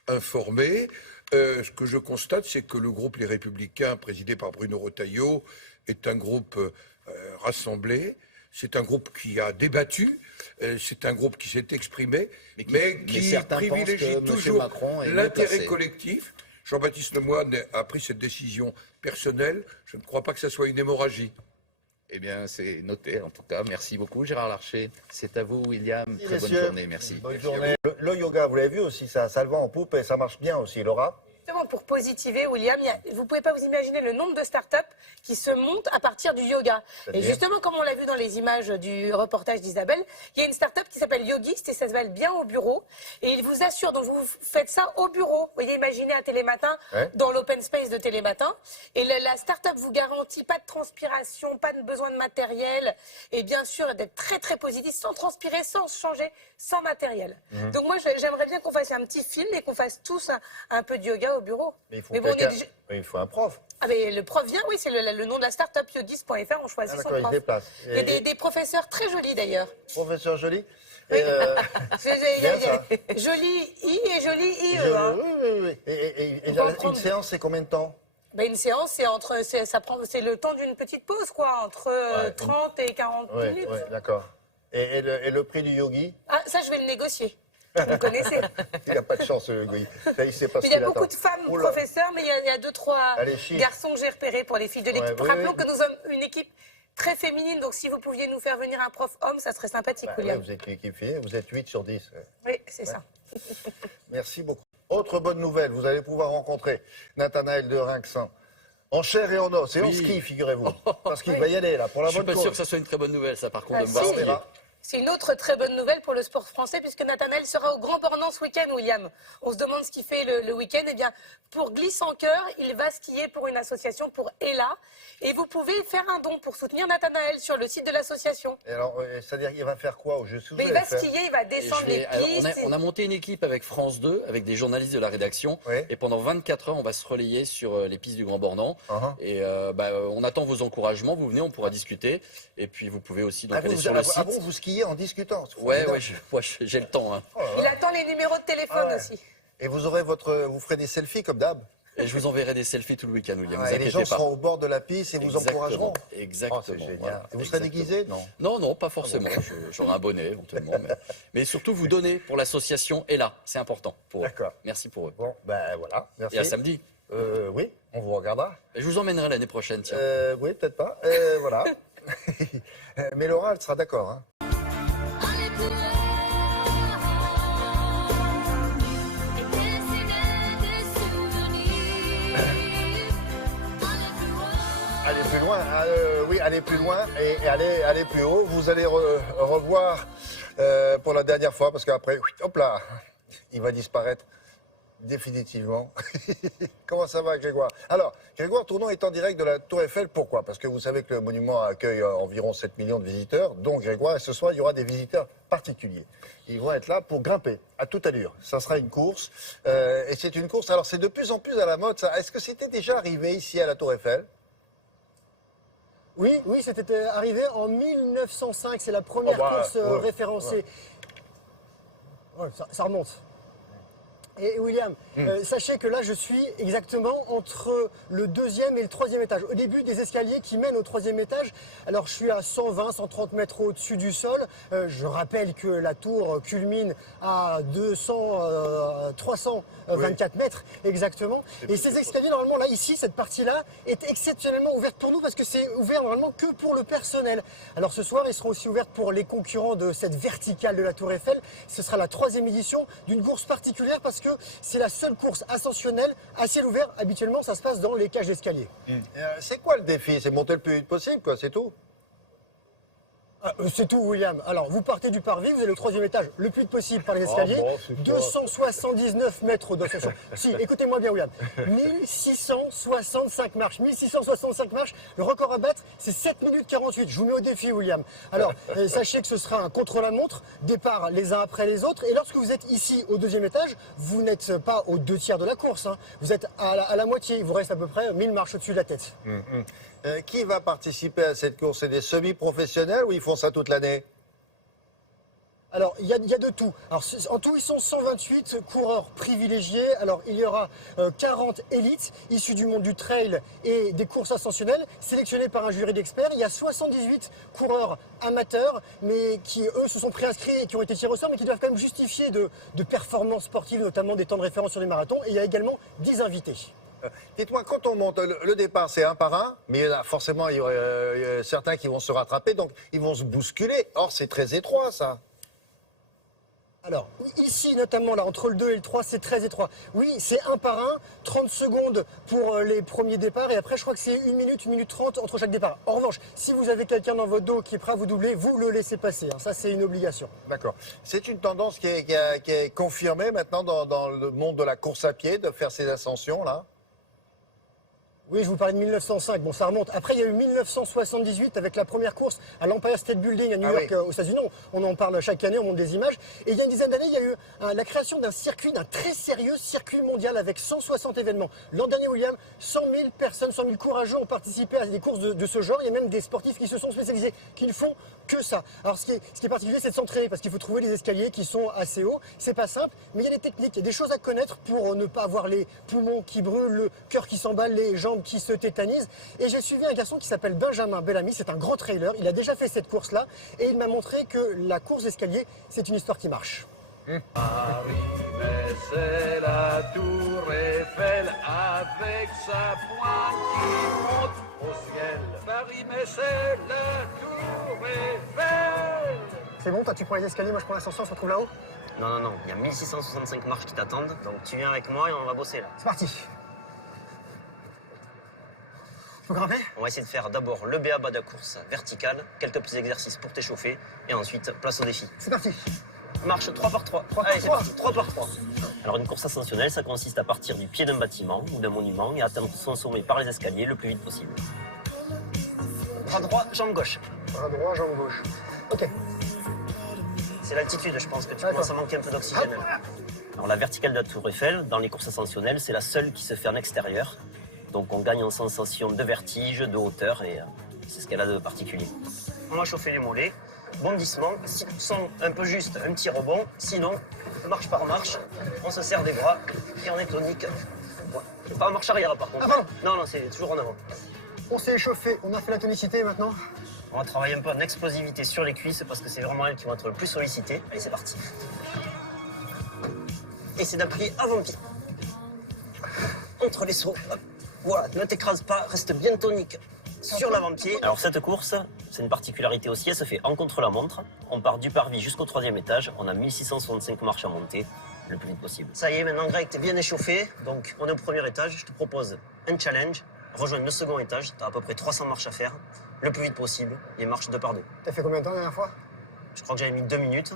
informé. Ce que je constate, c'est que le groupe Les Républicains, présidé par Bruno Retailleau, est un groupe rassemblé. C'est un groupe qui a débattu, c'est un groupe qui s'est exprimé, mais qui privilégie toujours l'intérêt collectif. Jean-Baptiste Lemoyne a pris cette décision personnelle. Je ne crois pas que ça soit une hémorragie. Eh bien, c'est noté en tout cas. Merci beaucoup, Gérard Larcher. C'est à vous, William. Très bonne journée. Merci. Bonne journée. Le yoga, vous l'avez vu aussi, ça le vent en poupe et ça marche bien aussi, Laura. Justement, pour positiver, William, vous ne pouvez pas vous imaginer le nombre de startups qui se montent à partir du yoga. Et justement, comme on l'a vu dans les images du reportage d'Isabelle, il y a une startup qui s'appelle Yogist et ça se bien au bureau. Et il vous assure, donc vous faites ça au bureau. Vous voyez, imaginez à Télématin, dans l'open space de Télématin. Et la startup vous garantit pas de transpiration, pas de besoin de matériel. Et bien sûr, d'être très très positif, sans transpirer, sans changer, sans matériel. Donc moi, j'aimerais bien qu'on fasse un petit film et qu'on fasse tous un peu de yoga au bureau. Mais il faut un prof. Ah mais le prof vient, oui, c'est le nom de la start-up, yogist.fr, on choisit son prof. Il y a des professeurs très jolis d'ailleurs. Professeurs jolis Joli I et joli IE. Oui. Et une séance, c'est combien de temps? Une séance, c'est le temps d'une petite pause, quoi, entre 30 et 40 minutes. Oui, d'accord. Et le prix du yogi? Ah, ça, je vais le négocier. Vous le connaissez. Il n'a pas de chance, le yogi. Il y a beaucoup de femmes professeurs, mais il y a 2-3 garçons que j'ai repérés pour les filles de l'équipe. Rappelons que nous sommes une équipe très féminine. Donc si vous pouviez nous faire venir un prof homme, ça serait sympathique, William. Vous êtes l'équipier, vous êtes 8 sur 10. Oui, c'est ça. Merci beaucoup. Autre bonne nouvelle, vous allez pouvoir rencontrer Nathanaël de Rinxan. En chair et en os, et en ski, figurez-vous. Parce qu'il va y aller, là, pour la bonne cause. Je suis pas sûr que ça soit une très bonne nouvelle, ça, par contre, de me voir skier. C'est une autre très bonne nouvelle pour le sport français, puisque Nathanaël sera au Grand Bornand ce week-end, William. On se demande ce qu'il fait le week-end. Eh bien, pour Glisse en Cœur, il va skier pour une association, pour Ella. Et vous pouvez faire un don pour soutenir Nathanaël sur le site de l'association. Et alors, c'est-à-dire qu'il va faire quoi au jeu? Il va skier, il va descendre les pistes. Alors, on a monté une équipe avec France 2, avec des journalistes de la rédaction. Et pendant 24 heures, on va se relayer sur les pistes du Grand Bornand. Et on attend vos encouragements. Vous venez, on pourra discuter. Et puis, vous pouvez aussi donc, aller sur le site. Ah bon, vous skiez en discutant? Ouais, j'ai le temps. Hein. Il attend les numéros de téléphone aussi. Et vous ferez des selfies comme d'hab? Et je vous enverrai des selfies tout le week-end, William. Et les gens seront au bord de la piste et vous encourageront. Exactement. C'est génial. Voilà, et vous serez déguisé? Non. Non, pas forcément. J'aurai un bonnet éventuellement. Mais surtout, vous donnez pour l'association Ella. C'est important pour eux. D'accord. Merci pour eux. Bon, ben voilà. Merci. Et à samedi. Oui, on vous regardera. Et je vous emmènerai l'année prochaine, tiens. Oui, peut-être pas. Voilà. Mais Laura, elle sera d'accord. Hein. Allez plus loin, oui, allez plus loin et allez plus haut. Vous allez revoir pour la dernière fois, parce qu'après, hop là, il va disparaître définitivement. Comment ça va, Grégoire? Alors, Grégoire Tournon est en direct de la Tour Eiffel. Pourquoi? Parce que vous savez que le monument accueille environ 7 millions de visiteurs, dont Grégoire. Et ce soir, il y aura des visiteurs particuliers. Ils vont être là pour grimper à toute allure. Ça sera une course. Et c'est une course, alors c'est de plus en plus à la mode, ça. Est-ce que c'était déjà arrivé ici à la Tour Eiffel? Oui, c'était arrivé en 1905. C'est la première course référencée. Ouais, ça remonte. Et William, sachez que là, je suis exactement entre le 2e et le 3e étage. Au début des escaliers qui mènent au 3e étage, alors je suis à 120, 130 mètres au-dessus du sol. Je rappelle que la tour culmine à 324 mètres exactement. Et ces escaliers, normalement, là, ici, cette partie-là, est exceptionnellement ouverte pour nous parce que c'est ouvert normalement que pour le personnel. Alors ce soir, ils seront aussi ouverts pour les concurrents de cette verticale de la Tour Eiffel. Ce sera la 3e édition d'une course particulière parce que c'est la seule course ascensionnelle à ciel ouvert. Habituellement, ça se passe dans les cages d'escalier. C'est quoi le défi? C'est monter le plus vite possible, quoi, c'est tout? C'est tout, William. Alors, vous partez du parvis, vous allez au 3e étage le plus vite possible par les escaliers. 279 mètres d'ascension. Si, écoutez-moi bien, William. 1665 marches. 1665 marches. Le record à battre, c'est 7 minutes 48. Je vous mets au défi, William. Alors, sachez que ce sera un contre-la-montre. Départ les uns après les autres. Et lorsque vous êtes ici au 2e étage, vous n'êtes pas aux 2 tiers de la course. Hein. Vous êtes à la moitié. Il vous reste à peu près 1000 marches au-dessus de la tête. Qui va participer à cette course? C'est des semi-professionnels ou ils font ça toute l'année? Alors, il y a de tout. Alors, en tout, ils sont 128 coureurs privilégiés. Alors, il y aura 40 élites issus du monde du trail et des courses ascensionnelles, sélectionnés par un jury d'experts. Il y a 78 coureurs amateurs, mais qui, eux, se sont préinscrits et qui ont été tirés au sort, mais qui doivent quand même justifier de performances sportives, notamment des temps de référence sur les marathons. Et il y a également 10 invités. Dites-moi, quand on monte, le départ, c'est un par un, mais forcément, il y aura certains qui vont se rattraper, donc ils vont se bousculer. Or, c'est très étroit, ça. Alors, ici, notamment, là, entre le 2 et le 3, c'est très étroit. Oui, c'est un par un, 30 secondes pour les premiers départs, et après, je crois que c'est 1 minute 30 entre chaque départ. En revanche, si vous avez quelqu'un dans votre dos qui est prêt à vous doubler, vous le laissez passer. Hein. Ça, c'est une obligation. D'accord. C'est une tendance qui est confirmée maintenant dans le monde de la course à pied, de faire ces ascensions, là? Oui, je vous parlais de 1905. Bon, ça remonte. Après, il y a eu 1978 avec la première course à l'Empire State Building à New York, aux États-Unis. On en parle chaque année, on monte des images. Et il y a une dizaine d'années, il y a eu la création d'un très sérieux circuit mondial avec 160 événements. L'an dernier, William, 100 000 personnes, 100 000 courageux ont participé à des courses de ce genre. Il y a même des sportifs qui se sont spécialisés, qui ne font que ça. Alors, ce qui est particulier, c'est de s'entraîner parce qu'il faut trouver les escaliers qui sont assez hauts. C'est pas simple, mais il y a des techniques, il y a des choses à connaître pour ne pas avoir les poumons qui brûlent, le cœur qui s'emballe, les jambes qui se tétanisent. Et j'ai suivi un garçon qui s'appelle Benjamin Bellamy, c'est un grand trailer, il a déjà fait cette course-là et il m'a montré que la course d'escalier, c'est une histoire qui marche. Paris, mais c'est la tour Eiffel avec sa pointe qui monte au ciel. Paris, mais c'est la tour Eiffel. C'est bon, toi tu prends les escaliers, moi je prends l'ascenseur, on se retrouve là-haut? Non, non, non, il y a 1665 marches qui t'attendent, donc tu viens avec moi et on va bosser là. C'est parti. Faut grimper? On va essayer de faire d'abord le b.a.-ba de la course verticale, quelques petits exercices pour t'échauffer, et ensuite place au défi. C'est parti. Marche 3 par 3. Allez, c'est parti, 3 par 3. Alors une course ascensionnelle, ça consiste à partir du pied d'un bâtiment ou d'un monument et à atteindre son sommet par les escaliers le plus vite possible. Bras droit, jambe gauche. Bras droit, jambe gauche. Ok. C'est l'altitude, je pense que tu commences à manquer un peu d'oxygène. Alors la verticale de la tour Eiffel, dans les courses ascensionnelles, c'est la seule qui se fait en extérieur. Donc on gagne en sensation de vertige, de hauteur, et c'est ce qu'elle a de particulier. On va chauffer les mollets, bondissement, si tu sens un peu juste, un petit rebond, sinon, marche par marche, on se serre des bras et on est tonique. Ouais. Pas en marche arrière par contre. Ah bon? Non, non, c'est toujours en avant. On s'est échauffé, on a fait la tonicité maintenant. On va travailler un peu en explosivité sur les cuisses parce que c'est vraiment elles qui vont être le plus sollicitées. Allez, c'est parti. Et c'est d'appuyer avant-pied. Entre les sauts. Voilà, ne t'écrase pas, reste bien tonique sur l'avant-pied. Alors cette course, c'est une particularité aussi, elle se fait en contre-la-montre. On part du parvis jusqu'au 3e étage, on a 1665 marches à monter, le plus vite possible. Ça y est, maintenant Greg, t'es bien échauffé, donc on est au 1er étage. Je te propose un challenge, rejoindre le 2e étage, t'as à peu près 300 marches à faire, le plus vite possible, les marches 2 par 2. T'as fait combien de temps la dernière fois? Je crois que j'avais mis 2 minutes.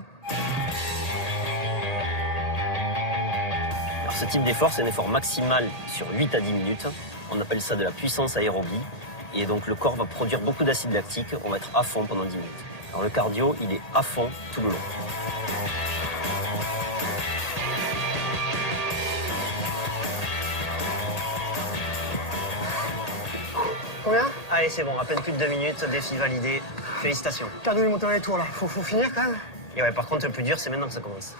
Alors ce type d'effort, c'est un effort maximal sur 8 à 10 minutes. On appelle ça de la puissance aérobie. Et donc le corps va produire beaucoup d'acide lactique. On va être à fond pendant 10 minutes. Alors le cardio, il est à fond tout le long. Combien? Allez, c'est bon, à peine plus de 2 minutes, défi validé. Félicitations. Cardio est monté dans les tours là, faut finir quand même. Et ouais, par contre, le plus dur, c'est maintenant que ça commence.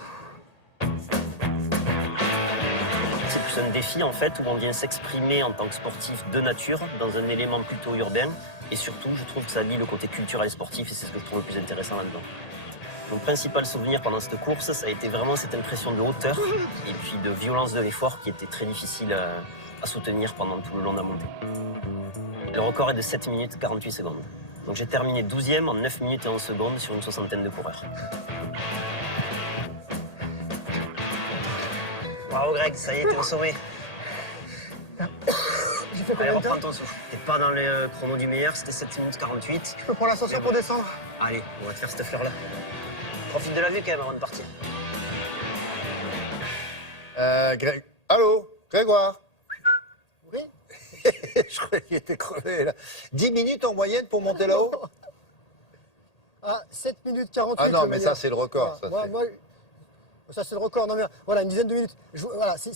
C'est plus un défi en fait, où on vient s'exprimer en tant que sportif de nature, dans un élément plutôt urbain. Et surtout, je trouve que ça lie le côté culturel et sportif, et c'est ce que je trouve le plus intéressant là-dedans. Mon principal souvenir pendant cette course, ça a été vraiment cette impression de hauteur et puis de violence de l'effort qui était très difficile à soutenir pendant tout le long de la montée. Le record est de 7 minutes 48 secondes. Donc j'ai terminé 12e en 9 minutes et 11 secondes sur une soixantaine de coureurs. Bravo Greg, ça y est, t'es au sommet. Allez, reprends ton souffle. T'es pas dans le chrono du meilleur, c'était 7 minutes 48. Je peux prendre l'ascenseur pour descendre? Allez, on va te faire cette fleur-là. Profite de la vue quand même avant de partir. Greg. Allô, Grégoire? Oui? Je croyais qu'il était crevé là. 10 minutes en moyenne pour monter là-haut? Ah, 7 minutes 48. Ah non, mais ça c'est le record. Voilà. Ça c'est le record. Non mais voilà, une dizaine de minutes. Voilà, c'est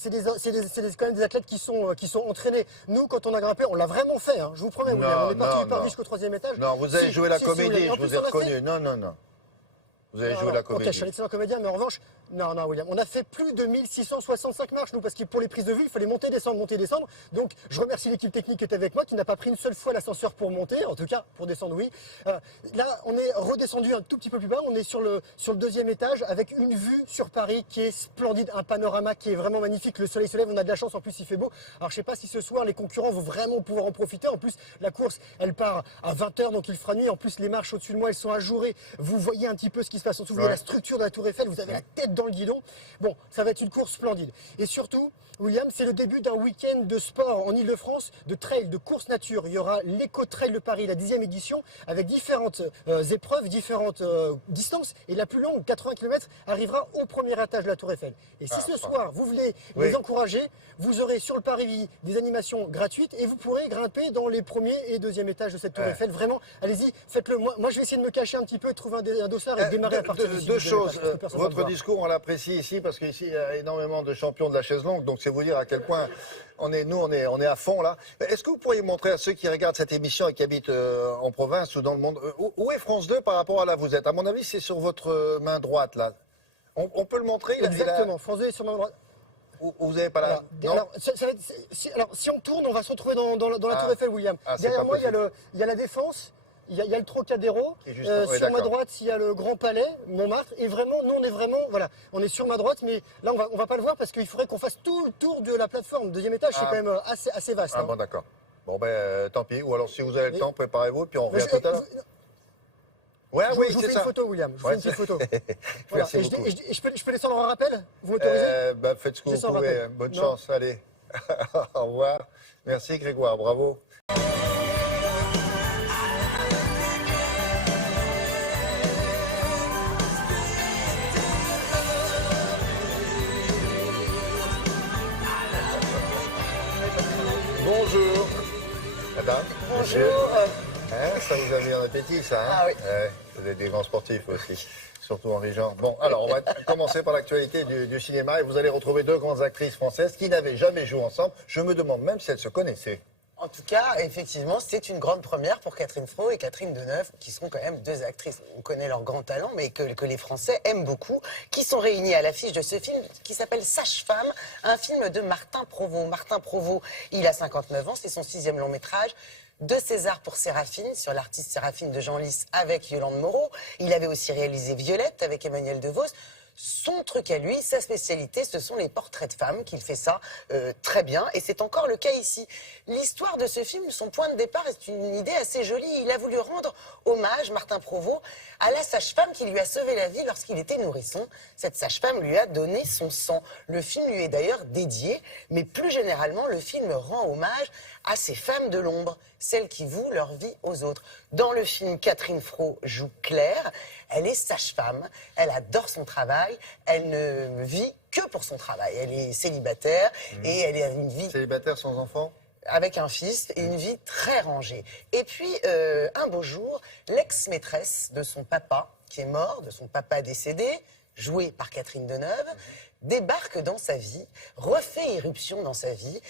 quand même des athlètes qui sont entraînés. Nous, quand on a grimpé, on l'a vraiment fait. Hein, je vous promets, William. On est parti du parvis jusqu'au 3e étage. Non, vous avez joué la comédie, je vous ai reconnu. Non, non, non. Vous avez joué la comédie. Ok, je suis un excellent comédien, mais en revanche, non, William, on a fait plus de 1665 marches, nous, parce que pour les prises de vue, il fallait monter, descendre. Donc, je remercie l'équipe technique qui était avec moi, qui n'a pas pris une seule fois l'ascenseur pour monter, en tout cas, pour descendre, oui. Là, on est redescendu un tout petit peu plus bas, on est sur le 2e étage, avec une vue sur Paris qui est splendide, un panorama qui est vraiment magnifique. Le soleil se lève, on a de la chance, en plus, il fait beau. Alors, je sais pas si ce soir, les concurrents vont vraiment pouvoir en profiter. En plus, la course, elle part à 20h, donc il fera nuit. En plus, les marches au-dessus de moi, elles sont ajourées. Vous voyez un petit peu ce qui se passe en dessous. Vous voyez la structure de la tour Eiffel, vous avez la tête dans le guidon. Bon, ça va être une course splendide. Et surtout, William, c'est le début d'un week-end de sport en Ile-de-France, de trail, de course nature. Il y aura l'Éco-Trail de Paris, la 10e édition, avec différentes épreuves, différentes distances. Et la plus longue, 80 km, arrivera au 1er étage de la tour Eiffel. Et si ce soir, vous voulez les encourager, vous aurez sur le parvis des animations gratuites et vous pourrez grimper dans les 1er et 2e étages de cette tour Eiffel. Vraiment, allez-y, faites-le. Moi, je vais essayer de me cacher un petit peu, trouver un dossard et démarrer à partir d'ici. Deux choses. Votre discours, on l'apprécie ici parce qu'ici, il y a énormément de champions de la chaise longue. Donc, c'est vous dire à quel point on est à fond là. Est-ce que vous pourriez montrer à ceux qui regardent cette émission et qui habitent en province ou dans le monde, où est France 2 par rapport à là où vous êtes? À mon avis, c'est sur votre main droite là. On peut le montrer? Exactement. France 2 est sur ma main droite. Vous n'avez pas la... Alors, si on tourne, on va se retrouver dans la tour Eiffel, William. Derrière moi, il y a la Défense. Il y a le Trocadéro. Sur ma droite, il y a le Grand Palais, Montmartre. Et vraiment, nous, on est vraiment, voilà, on est sur ma droite, mais là, on va pas le voir parce qu'il faudrait qu'on fasse tout le tour de la plateforme. Le deuxième étage, c'est quand même assez vaste. Ah bon, d'accord. Bon, ben, tant pis. Ou alors, si vous avez le temps, préparez-vous, puis on revient tout à l'heure. Ouais, oui, je vous fais une photo, William. Je vous fais une petite photo. Voilà. Et je peux descendre en rappel? Vous m'autorisez? Faites ce que vous pouvez. Bonne chance. Allez. Au revoir. Merci, Grégoire. Bravo. Bonjour. Madame. Bonjour. Ça vous a mis en appétit, ça, hein? Ah oui. Vous êtes des grands sportifs aussi, surtout Henri Jean. Bon, alors, on va commencer par l'actualité du cinéma et vous allez retrouver deux grandes actrices françaises qui n'avaient jamais joué ensemble. Je me demande même si elles se connaissaient. En tout cas, effectivement, c'est une grande première pour Catherine Fro et Catherine Deneuve, qui sont quand même deux actrices. On connaît leur grand talent, mais que les Français aiment beaucoup, qui sont réunis à l'affiche de ce film qui s'appelle Sage-Femme, un film de Martin Provost. Martin Provost, il a 59 ans, c'est son 6e long métrage. 2 Césars pour Séraphine, sur l'artiste Séraphine de Genlis avec Yolande Moreau. Il avait aussi réalisé Violette avec Emmanuel DeVos. Son truc à lui, sa spécialité, ce sont les portraits de femmes, qu'il fait ça très bien, et c'est encore le cas ici. L'histoire de ce film, son point de départ, est une idée assez jolie. Il a voulu rendre hommage, Martin Provost, à la sage-femme qui lui a sauvé la vie lorsqu'il était nourrisson. Cette sage-femme lui a donné son sang. Le film lui est d'ailleurs dédié, mais plus généralement, le film rend hommage à ces femmes de l'ombre, celles qui vouent leur vie aux autres. Dans le film, Catherine Fro joue Claire. Elle est sage-femme, elle adore son travail, elle ne vit que pour son travail. Elle est célibataire et elle a une vie... Célibataire sans enfant? Avec un fils et une vie très rangée. Et puis, un beau jour, l'ex-maîtresse de son papa, qui est mort, de son papa décédé, jouée par Catherine Deneuve, débarque dans sa vie, refait irruption dans sa vie.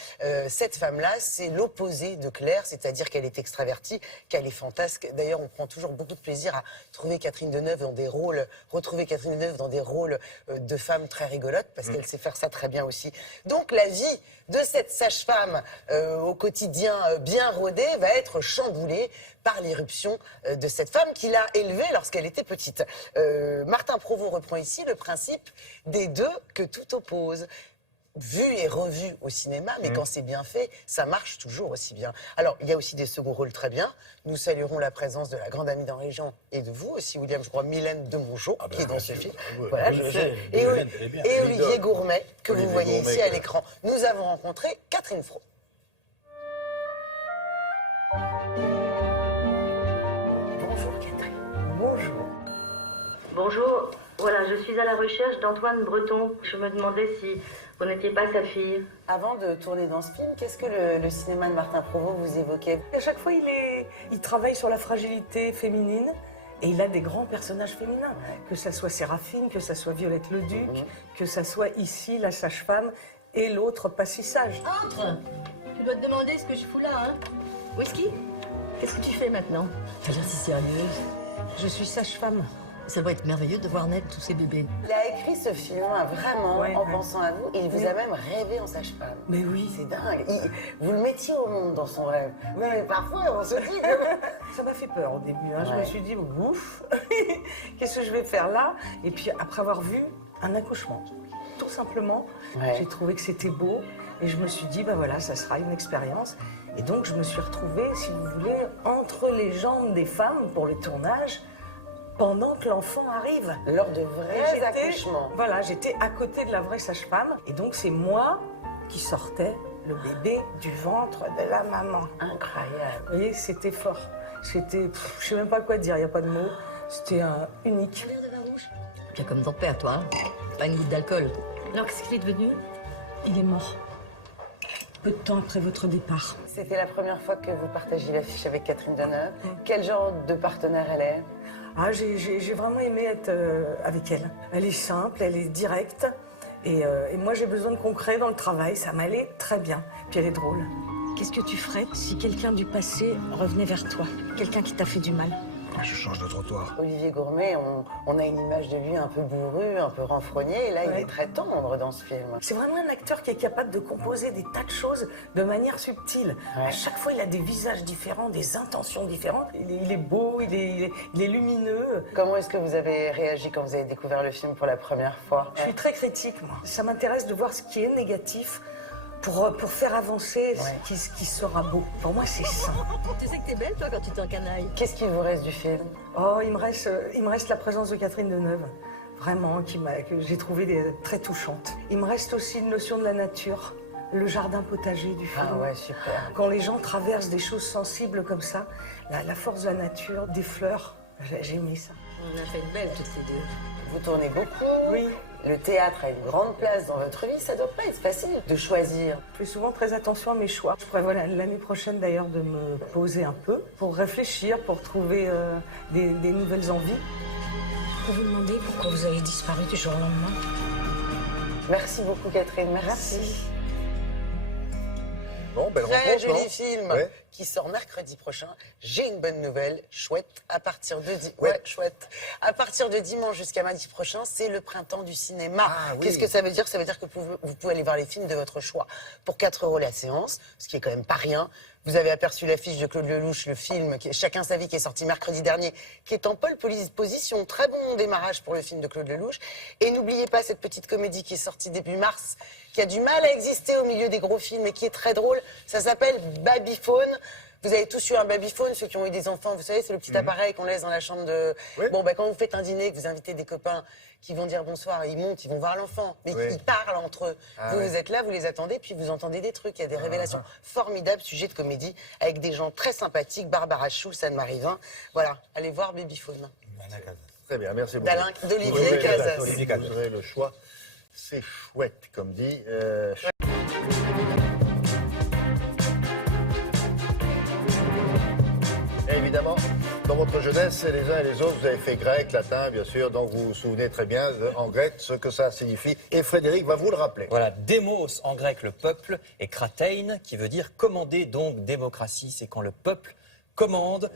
Cette femme-là, c'est l'opposé de Claire, c'est-à-dire qu'elle est extravertie, qu'elle est fantasque. D'ailleurs, on prend toujours beaucoup de plaisir à trouver Catherine Deneuve dans des rôles, retrouver Catherine Deneuve dans des rôles de femmes très rigolotes, parce qu'elle sait faire ça très bien aussi. Donc, la vie de cette sage-femme au quotidien bien rodée va être chamboulée par l'irruption de cette femme qu'il a élevée lorsqu'elle était petite. Martin Provost reprend ici le principe des deux que tout oppose. Vu et revu au cinéma, mais quand c'est bien fait, ça marche toujours aussi bien. Alors, il y a aussi des seconds rôles très bien. Nous saluerons la présence de la grande amie d'Henri Jean et de vous aussi, William, je crois, Mylène de Mongeau, qui est dans ce film. Voilà, et Olivier Gourmet, que vous voyez ici à l'écran. Nous avons rencontré Catherine Fro. Bonjour Catherine. Bonjour. Bonjour. Voilà, je suis à la recherche d'Antoine Breton. Je me demandais si vous n'étiez pas sa fille. Avant de tourner dans ce film, qu'est-ce que le cinéma de Martin Provost vous évoquait? À chaque fois, il travaille sur la fragilité féminine et il a des grands personnages féminins. Que ça soit Séraphine, que ça soit Violette Leduc, que ça soit ici la sage-femme et l'autre pas si sage. Entre! Tu dois te demander ce que je fous là, hein? Whisky? Qu'est-ce que tu fais maintenant? T'as l'air si sérieuse. Je suis sage-femme. Ça doit être merveilleux de voir naître tous ces bébés. Il a écrit ce film vraiment en pensant à vous et il vous a même rêvé en sage-femme. Mais oui. C'est dingue. Vous le mettiez au monde dans son rêve. Mais parfois, on se dit que... Ça m'a fait peur au début. Hein. Je me suis dit, ouf, qu'est-ce que je vais faire là? Et puis après avoir vu un accouchement, tout simplement, j'ai trouvé que c'était beau et je me suis dit, ben voilà, ça sera une expérience. Et donc je me suis retrouvée, si vous voulez, entre les jambes des femmes pour le tournage, pendant que l'enfant arrive. Lors de vrais accouchements. Voilà, j'étais à côté de la vraie sage-femme. Et donc, c'est moi qui sortais le bébé du ventre de la maman. Incroyable. Vous voyez, c'était fort. C'était... Je sais même pas quoi dire, il n'y a pas de mots. C'était unique. Bien comme ton père, toi. Hein. Pas une goutte d'alcool. Alors, qu'est-ce qu'il est devenu? Il est mort. Peu de temps après votre départ. C'était la première fois que vous partagez l'affiche avec Catherine Deneuve. Quel genre de partenaire elle est? Ah, j'ai vraiment aimé être avec elle. Elle est simple, elle est directe. Et moi, j'ai besoin de concret dans le travail. Ça m'allait très bien. Puis elle est drôle. Qu'est-ce que tu ferais si quelqu'un du passé revenait vers toi? Quelqu'un qui t'a fait du mal? Je change de trottoir. Olivier Gourmet, on a une image de lui un peu bourru, un peu renfrogné, et là, il est très tendre dans ce film. C'est vraiment un acteur qui est capable de composer des tas de choses de manière subtile. À chaque fois, il a des visages différents, des intentions différentes. Il est beau, il est lumineux. Comment est-ce que vous avez réagi quand vous avez découvert le film pour la première fois? Je suis très critique, moi. Ça m'intéresse de voir ce qui est négatif pour faire avancer ce qui sera beau. Pour moi, c'est ça. Tu sais que t'es belle, toi, quand tu t'encanailles. Qu'est-ce qu'il vous reste du film? Oh, il me reste la présence de Catherine Deneuve, vraiment, que j'ai trouvée très touchante. Il me reste aussi une notion de la nature, le jardin potager du film. Ah ouais, super. Quand les gens traversent des choses sensibles comme ça, la force de la nature, des fleurs, j'ai aimé ça. On a fait une belle, toutes les deux. Vous tournez beaucoup. Oui. Le théâtre a une grande place dans votre vie, ça doit pas être facile de choisir. Je fais souvent très attention à mes choix. Je prévois l'année prochaine d'ailleurs de me poser un peu pour réfléchir, pour trouver des nouvelles envies. Je peux vous demander pourquoi vous avez disparu du jour au lendemain? Merci beaucoup Catherine, merci. Bon, belle Très rencontre, joli non? film qui sort mercredi prochain. J'ai une bonne nouvelle, chouette. À partir de chouette. À partir de dimanche jusqu'à mardi prochain, c'est le printemps du cinéma. Ah, oui. Qu'est-ce que ça veut dire? Ça veut dire que vous pouvez aller voir les films de votre choix pour 4 € la séance, ce qui est quand même pas rien. Vous avez aperçu l'affiche de Claude Lelouch, le film Chacun sa vie, qui est sorti mercredi dernier, qui est en pole position. Très bon démarrage pour le film de Claude Lelouch. Et n'oubliez pas cette petite comédie qui est sortie début mars, qui a du mal à exister au milieu des gros films et qui est très drôle. Ça s'appelle Babyphone. Vous avez tous eu un babyphone, ceux qui ont eu des enfants, vous savez, c'est le petit appareil qu'on laisse dans la chambre de... Bon, quand vous faites un dîner, que vous invitez des copains qui vont dire bonsoir, ils montent, ils vont voir l'enfant, mais ils parlent entre eux. Vous êtes là, vous les attendez, puis vous entendez des trucs. Il y a des révélations formidables, sujet de comédie, avec des gens très sympathiques, Barbara Schulz, Anne-Marie Vin. Voilà, allez voir Babyphone. Très bien, merci beaucoup. D'Olivier Casas. Vous aurez le choix. C'est chouette, comme dit. Et évidemment, dans votre jeunesse, les uns et les autres, vous avez fait grec, latin, bien sûr, donc vous vous souvenez très bien en grec ce que ça signifie. Et Frédéric va vous le rappeler. Voilà, démos en grec, le peuple, et kratein, qui veut dire commander, donc démocratie, c'est quand le peuple commande.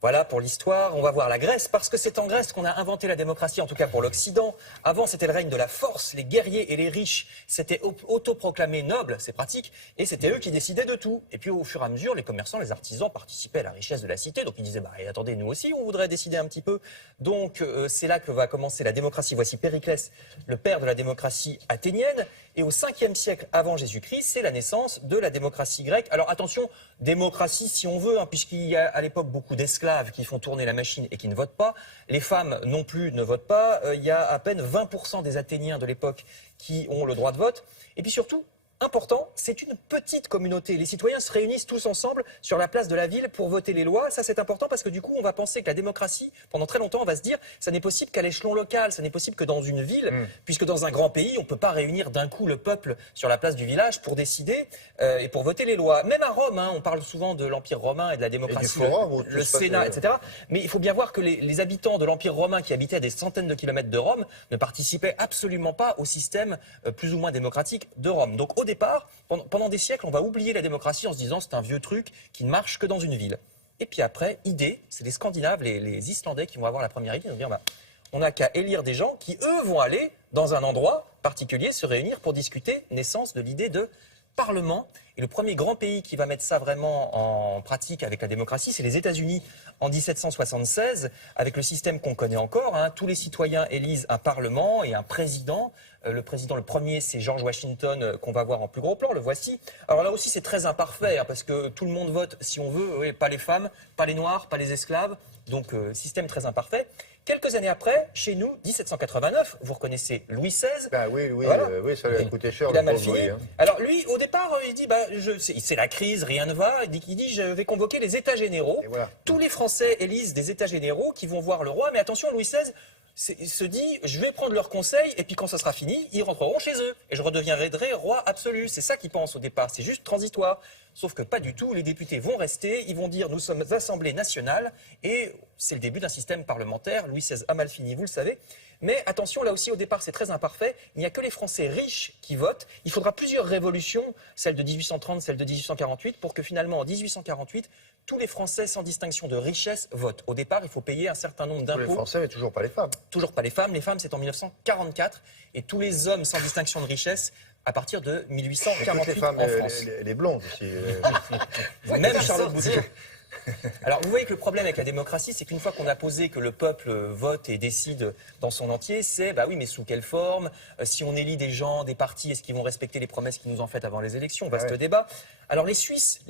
Voilà pour l'histoire. On va voir la Grèce, parce que c'est en Grèce qu'on a inventé la démocratie, en tout cas pour l'Occident. Avant, c'était le règne de la force. Les guerriers et les riches s'étaient autoproclamés nobles, c'est pratique, et c'était eux qui décidaient de tout. Et puis au fur et à mesure, les commerçants, les artisans participaient à la richesse de la cité. Donc ils disaient, attendez, nous aussi, on voudrait décider un petit peu. Donc c'est là que va commencer la démocratie. Voici Périclès, le père de la démocratie athénienne. Et au 5e siècle avant Jésus-Christ, c'est la naissance de la démocratie grecque. Alors attention, démocratie si on veut, puisqu'il y a à l'époque beaucoup d'esclaves qui font tourner la machine et qui ne votent pas. Les femmes non plus ne votent pas. Il y a à peine 20% des Athéniens de l'époque qui ont le droit de vote. Et puis surtout, important, c'est une petite communauté. Les citoyens se réunissent tous ensemble sur la place de la ville pour voter les lois. Ça, c'est important parce que du coup, on va penser que la démocratie, pendant très longtemps, on va se dire, ça n'est possible qu'à l'échelon local, ça n'est possible que dans une ville, puisque dans un grand pays, on ne peut pas réunir d'un coup le peuple sur la place du village pour décider et pour voter les lois. Même à Rome, on parle souvent de l'Empire romain et de la démocratie, le Sénat, etc. Mais il faut bien voir que les habitants de l'Empire romain qui habitaient à des centaines de kilomètres de Rome ne participaient absolument pas au système plus ou moins démocratique de Rome. Donc au départ, pendant des siècles, on va oublier la démocratie en se disant c'est un vieux truc qui ne marche que dans une ville. Et puis après, idée, c'est les Scandinaves, les Islandais qui vont avoir la première idée, ils vont dire on n'a qu'à élire des gens qui, eux, vont aller dans un endroit particulier, se réunir pour discuter naissance de l'idée de Parlement. Et le premier grand pays qui va mettre ça vraiment en pratique avec la démocratie, c'est les États-Unis en 1776, avec le système qu'on connaît encore. Tous les citoyens élisent un Parlement et un président. Le président, le premier, c'est George Washington, qu'on va voir en plus gros plan, le voici. Alors là aussi, c'est très imparfait, parce que tout le monde vote si on veut, pas les femmes, pas les noirs, pas les esclaves, donc système très imparfait. Quelques années après, chez nous, 1789, vous reconnaissez Louis XVI. Oui, ça lui a coûté cher. Il a mal fini. Alors lui, au départ, il dit, c'est la crise, rien ne va. Il dit, je vais convoquer les États généraux. Tous les Français élisent des États généraux qui vont voir le roi. Mais attention, Louis XVI se dit, je vais prendre leurs conseils, et puis quand ça sera fini, ils rentreront chez eux. Et je redeviendrai roi absolu. C'est ça qu'ils pensent au départ. C'est juste transitoire. Sauf que pas du tout. Les députés vont rester. Ils vont dire, nous sommes Assemblée nationale. Et c'est le début d'un système parlementaire. Louis XVI a mal fini, vous le savez. Mais attention, là aussi, au départ, c'est très imparfait. Il n'y a que les Français riches qui votent. Il faudra plusieurs révolutions, celle de 1830, celle de 1848, pour que finalement, en 1848, tous les Français, sans distinction de richesse, votent. Au départ, il faut payer un certain nombre d'impôts. Tous les Français, mais toujours pas les femmes. Toujours pas les femmes. Les femmes, c'est en 1944. Et tous les hommes, sans distinction de richesse, à partir de 1848 les femmes, en France. Les blondes aussi. Même Charlotte Boudier. Alors, vous voyez que le problème avec la démocratie, c'est qu'une fois qu'on a posé que le peuple vote et décide dans son entier, c'est, bah oui, mais sous quelle forme? Si on élit des gens, des partis, est-ce qu'ils vont respecter les promesses qu'ils nous ont faites avant les élections? Vaste débat. Alors, les Suisses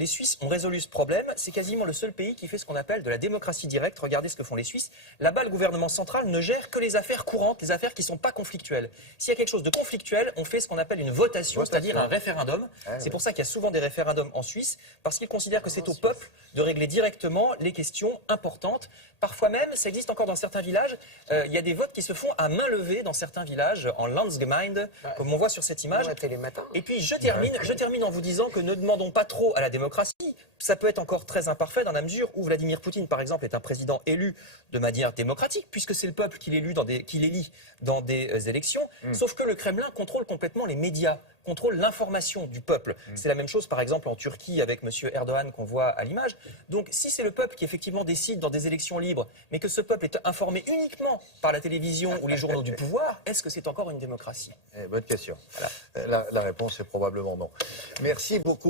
ont résolu ce problème. C'est quasiment le seul pays qui fait ce qu'on appelle de la démocratie directe. Regardez ce que font les Suisses. Là-bas, le gouvernement central ne gère que les affaires courantes, les affaires qui ne sont pas conflictuelles. S'il y a quelque chose de conflictuel, on fait ce qu'on appelle une votation, c'est-à-dire un référendum. C'est pour ça qu'il y a souvent des référendums en Suisse, parce qu'ils considèrent que c'est au peuple de régler directement les questions importantes. Parfois même, ça existe encore dans certains villages, il y a des votes qui se font à main levée dans certains villages, en Landsgemeinde, comme on voit sur cette image. Et puis je termine en vous disant que ne demandons pas trop à la démocratie. Ça peut être encore très imparfait dans la mesure où Vladimir Poutine, par exemple, est un président élu de manière démocratique, puisque c'est le peuple qui l'élit dans des élections. Sauf que le Kremlin contrôle complètement les médias, contrôle l'information du peuple. C'est la même chose, par exemple, en Turquie avec M. Erdogan qu'on voit à l'image. Donc, si c'est le peuple qui effectivement décide dans des élections libres, mais que ce peuple est informé uniquement par la télévision ou les journaux du pouvoir, est-ce que c'est encore une démocratie? Bonne question. Voilà. La réponse est probablement non. Merci beaucoup.